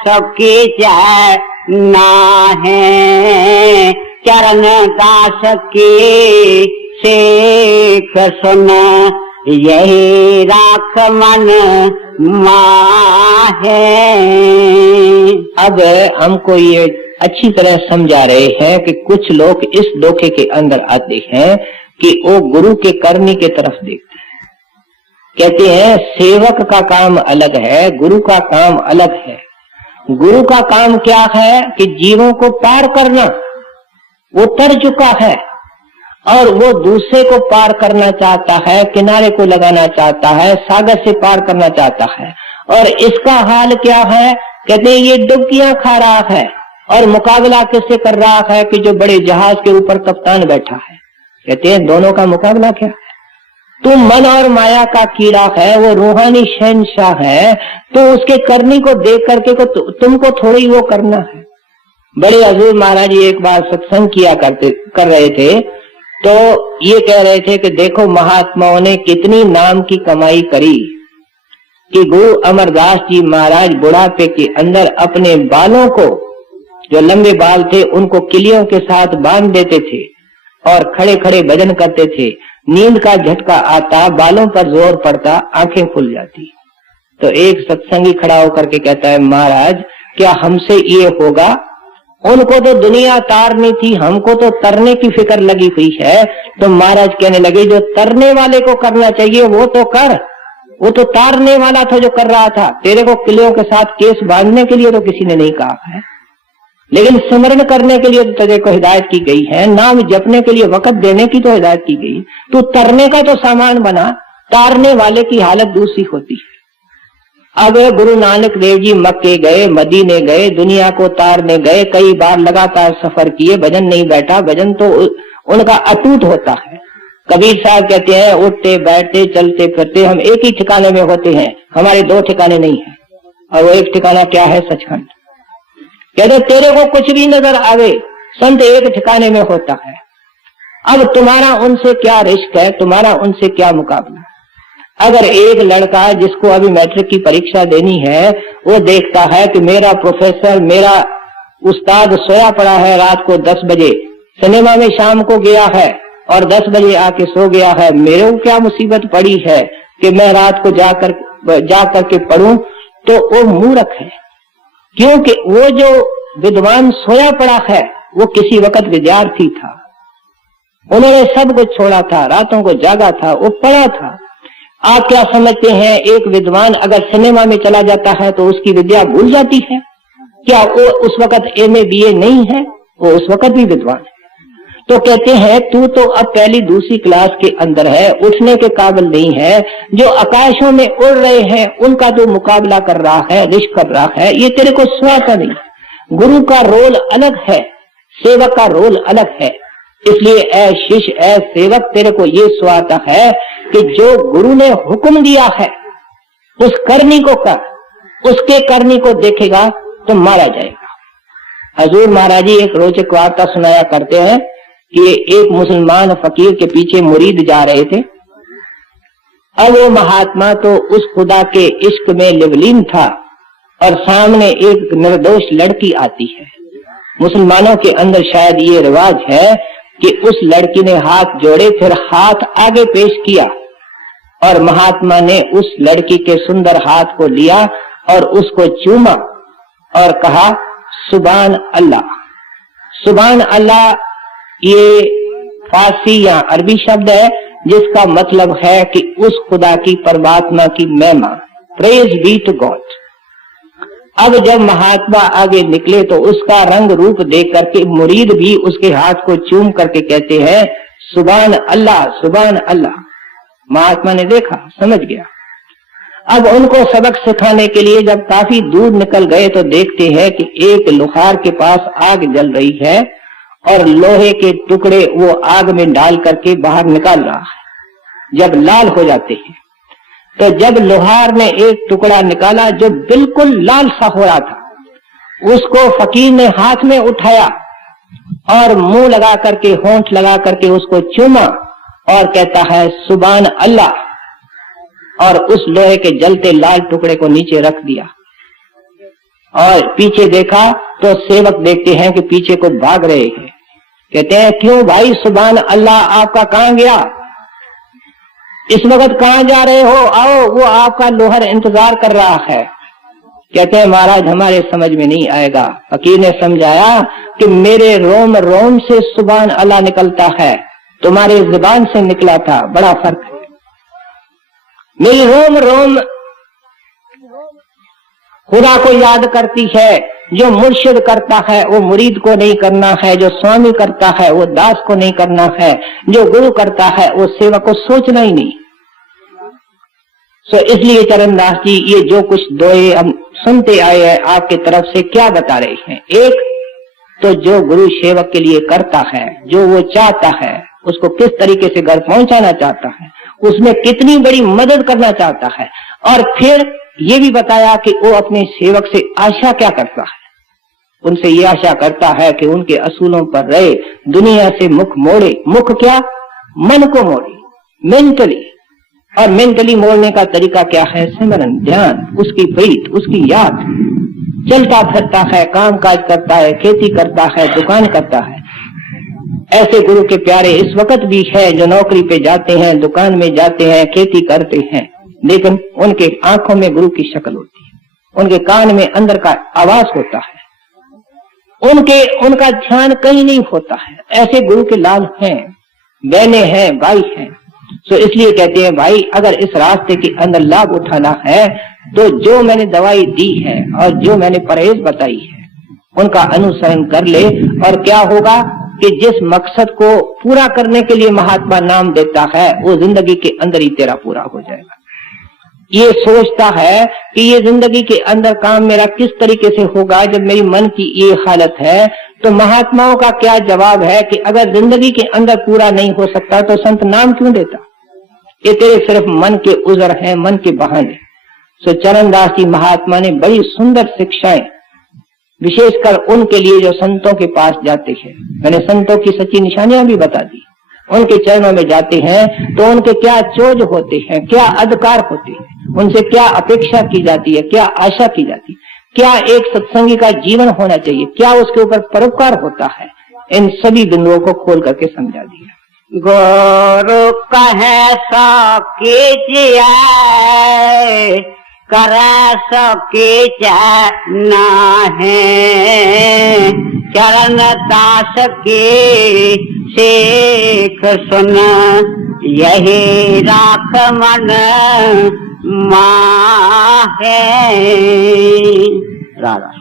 सब कीजिए नाहे, चरण दास की सीख सुन, यही राख मन माहे। अब हमको ये अच्छी तरह समझा रहे हैं कि कुछ लोग इस धोखे के अंदर आते हैं कि वो गुरु के करने की तरफ देखते हैं। कहते हैं सेवक का काम अलग है, गुरु का काम अलग है। गुरु का काम क्या है कि जीवों को पार करना, वो तर चुका है और वो दूसरे को पार करना चाहता है, किनारे को लगाना चाहता है, सागर से पार करना चाहता है। और इसका हाल क्या है? कहते हैं ये डुबकियां खा रहा है और मुकाबला किससे कर रहा है कि जो बड़े जहाज के ऊपर कप्तान बैठा है। कहते हैं दोनों का मुकाबला क्या है? तू मन और माया का कीड़ा है, वो रूहानी शहंशाह है, तो उसके करनी को देख करके को तुमको थोड़ी वो करना है। बड़े हजूर महाराज जी एक बार सत्संग किया कर रहे थे, तो ये कह रहे थे कि देखो महात्माओं ने कितनी नाम की कमाई करी कि गुरु अमरदास जी महाराज बुढ़ापे के अंदर अपने बालों को, जो लंबे बाल थे, उनको किलियों के साथ बांध देते थे और खड़े खड़े भजन करते थे। नींद का झटका आता, बालों पर जोर पड़ता, आंखें खुल जाती। तो एक सत्संगी खड़ा होकर के कहता है, महाराज क्या हमसे ये होगा? उनको तो दुनिया तारनी थी, हमको तो तरने की फिक्र लगी हुई है। तो महाराज कहने लगे जो तरने वाले को करना चाहिए वो तो कर, वो तो तारने वाला था जो कर रहा था। तेरे को किलियों के साथ केस बांधने के लिए तो किसी ने नहीं कहा है, लेकिन सिमरन करने के लिए तो तेरे को हिदायत की गई है, नाम जपने के लिए वक्त देने की तो हिदायत की गई। तू तरने का तो सामान बना, तारने वाले की हालत दूसरी होती है। अब गुरु नानक देव जी मक्के गए, मदीने गए, दुनिया को तारने गए, कई बार लगातार सफर किए, भजन नहीं बैठा। भजन तो उनका अटूट होता है। कबीर साहब कहते हैं उठते बैठते चलते फिरते हम एक ही ठिकाने में होते हैं, हमारे दो ठिकाने नहीं है। और वो एक ठिकाना क्या है? सचखंड। कहते तेरे को कुछ भी नजर आवे, संत एक ठिकाने में होता है। अब तुम्हारा उनसे क्या रिश्क है, तुम्हारा उनसे क्या मुकाबला? अगर एक लड़का जिसको अभी मैट्रिक की परीक्षा देनी है, वो देखता है कि मेरा प्रोफेसर, मेरा उस्ताद सोया पड़ा है रात को 10 बजे, सिनेमा में शाम को गया है और 10 बजे आके सो गया है, मेरे को क्या मुसीबत पड़ी है कि मैं रात को जा करके पढ़ूं? तो वो मूर्ख है, क्योंकि वो जो विद्वान सोया पड़ा है वो किसी वक्त विद्यार्थी था, उन्होंने सब कुछ छोड़ा था, रातों को जागा था, वो पढ़ा था। आप क्या समझते हैं एक विद्वान अगर सिनेमा में चला जाता है तो उसकी विद्या भूल जाती है? क्या वो उस वक्त MA BA नहीं है? वो उस वक्त भी विद्वान है। तो कहते हैं तू तो अब पहली दूसरी क्लास के अंदर है, उठने के काबिल नहीं है। जो आकाशों में उड़ रहे हैं उनका तो मुकाबला कर रहा है, रिश्क कर रहा है, ये तेरे को सुहाता नहीं। गुरु का रोल अलग है, सेवक का रोल अलग है। इसलिए ऐ शिष्य, ऐ सेवक, तेरे को ये सुहाता है कि जो गुरु ने हुक्म दिया है उस करनी को कर, उसके करनी को देखेगा तो मारा जाएगा। हजूर महाराज जी एक रोचक वार्ता सुनाया करते हैं कि एक मुसलमान फकीर के पीछे मुरीद जा रहे थे। अब वो महात्मा तो उस खुदा के इश्क में लिवलीन था और सामने एक निर्दोष लड़की आती है। मुसलमानों के अंदर शायद ये रिवाज है कि उस लड़की ने हाथ जोड़े, फिर हाथ आगे पेश किया और महात्मा ने उस लड़की के सुंदर हाथ को लिया और उसको चूमा और कहा सुभान अल्लाह। सुभान अल्लाह ये फारसी या अरबी शब्द है जिसका मतलब है कि उस खुदा की, परमात्मा की महिमा, प्रेज बी टू गॉड। अब जब महात्मा आगे निकले तो उसका रंग रूप देख करके मुरीद भी उसके हाथ को चूम करके कहते हैं सुभान अल्लाह, सुभान अल्लाह। महात्मा ने देखा, समझ गया। अब उनको सबक सिखाने के लिए जब काफी दूर निकल गए तो देखते हैं कि एक लोहार के पास आग जल रही है और लोहे के टुकड़े वो आग में डाल करके बाहर निकाल रहा है। जब लाल हो जाते हैं तो जब लोहार ने एक टुकड़ा निकाला जो बिल्कुल लाल सा हो रहा था, उसको फकीर ने हाथ में उठाया और मुंह लगा करके, होंठ लगा करके उसको चूमा और कहता है सुभान अल्लाह, और उस लोहे के जलते लाल टुकड़े को नीचे रख दिया। और पीछे देखा तो सेवक देखते हैं कि पीछे को भाग रहे हैं। कहते हैं क्यों भाई, सुभान अल्लाह आपका कहां गया? इस वक्त कहां जा रहे हो? आओ, वो आपका लोहर इंतजार कर रहा है। कहते हैं महाराज हमारे समझ में नहीं आएगा। फकीर ने समझाया कि मेरे रोम रोम से सुभान अल्लाह निकलता है, तुम्हारे जुबान से निकला था, बड़ा फर्क है। मेरी रोम रोम खुदा को याद करती है। जो मुर्शिद करता है वो मुरीद को नहीं करना है, जो स्वामी करता है वो दास को नहीं करना है, जो गुरु करता है वो सेवक को सोचना ही नहीं। सो इसलिए चरणदास जी ये जो कुछ दोहे हम सुनते आए हैं आपके तरफ से क्या बता रहे हैं। एक तो जो गुरु सेवक के लिए करता है, जो वो चाहता है, उसको किस तरीके से घर पहुंचाना चाहता है, उसमें कितनी बड़ी मदद करना चाहता है, और फिर ये भी बताया कि वो अपने सेवक से आशा क्या करता है। उनसे ये आशा करता है कि उनके असूलों पर रहे, दुनिया से मुख मोड़े। मुख क्या? मन को मोड़े, मेंटली। और मेंटली मोड़ने का तरीका क्या है? सिमरन, ध्यान, उसकी प्रीत, उसकी याद। चलता फिरता है, काम काज करता है, खेती करता है, दुकान करता है। ऐसे गुरु के प्यारे इस वक्त भी है जो नौकरी पे जाते हैं, दुकान में जाते हैं, खेती करते हैं, लेकिन उनके आंखों में गुरु की शक्ल होती है, उनके कान में अंदर का आवाज होता है, उनका ध्यान कहीं नहीं होता है। ऐसे गुरु के लाल हैं, बहने हैं, भाई हैं। तो इसलिए कहते हैं भाई अगर इस रास्ते के अंदर लाभ उठाना है तो जो मैंने दवाई दी है और जो मैंने परहेज बताई है उनका अनुसरण कर ले, और क्या होगा कि जिस मकसद को पूरा करने के लिए महात्मा नाम देता है वो जिंदगी के अंदर ही तेरा पूरा हो जाएगा। ये सोचता है कि ये जिंदगी के अंदर काम मेरा किस तरीके से होगा जब मेरी मन की ये हालत है, तो महात्माओं का क्या जवाब है कि अगर जिंदगी के अंदर पूरा नहीं हो सकता तो संत नाम क्यों देता? ये तेरे सिर्फ मन के उज़र हैं, मन के बहाने। सो चरणदास जी महात्मा ने बड़ी सुंदर शिक्षाएं विशेषकर उनके लिए जो संतों के पास जाते हैं, मैंने संतों की सच्ची निशानियां भी बता दी। उनके चरणों में जाते हैं तो उनके क्या चोज होते हैं, क्या अधिकार होते हैं, उनसे क्या अपेक्षा की जाती है, क्या आशा की जाती है, क्या एक सत्संगी का जीवन होना चाहिए, क्या उसके ऊपर परोपकार होता है, इन सभी बिंदुओं को खोल करके समझा दिया। गुरु कहे सो कीजिए, करे सो कीजिए नाहे, चरण दास की सीख सुन यही राख मन माहे। राधा।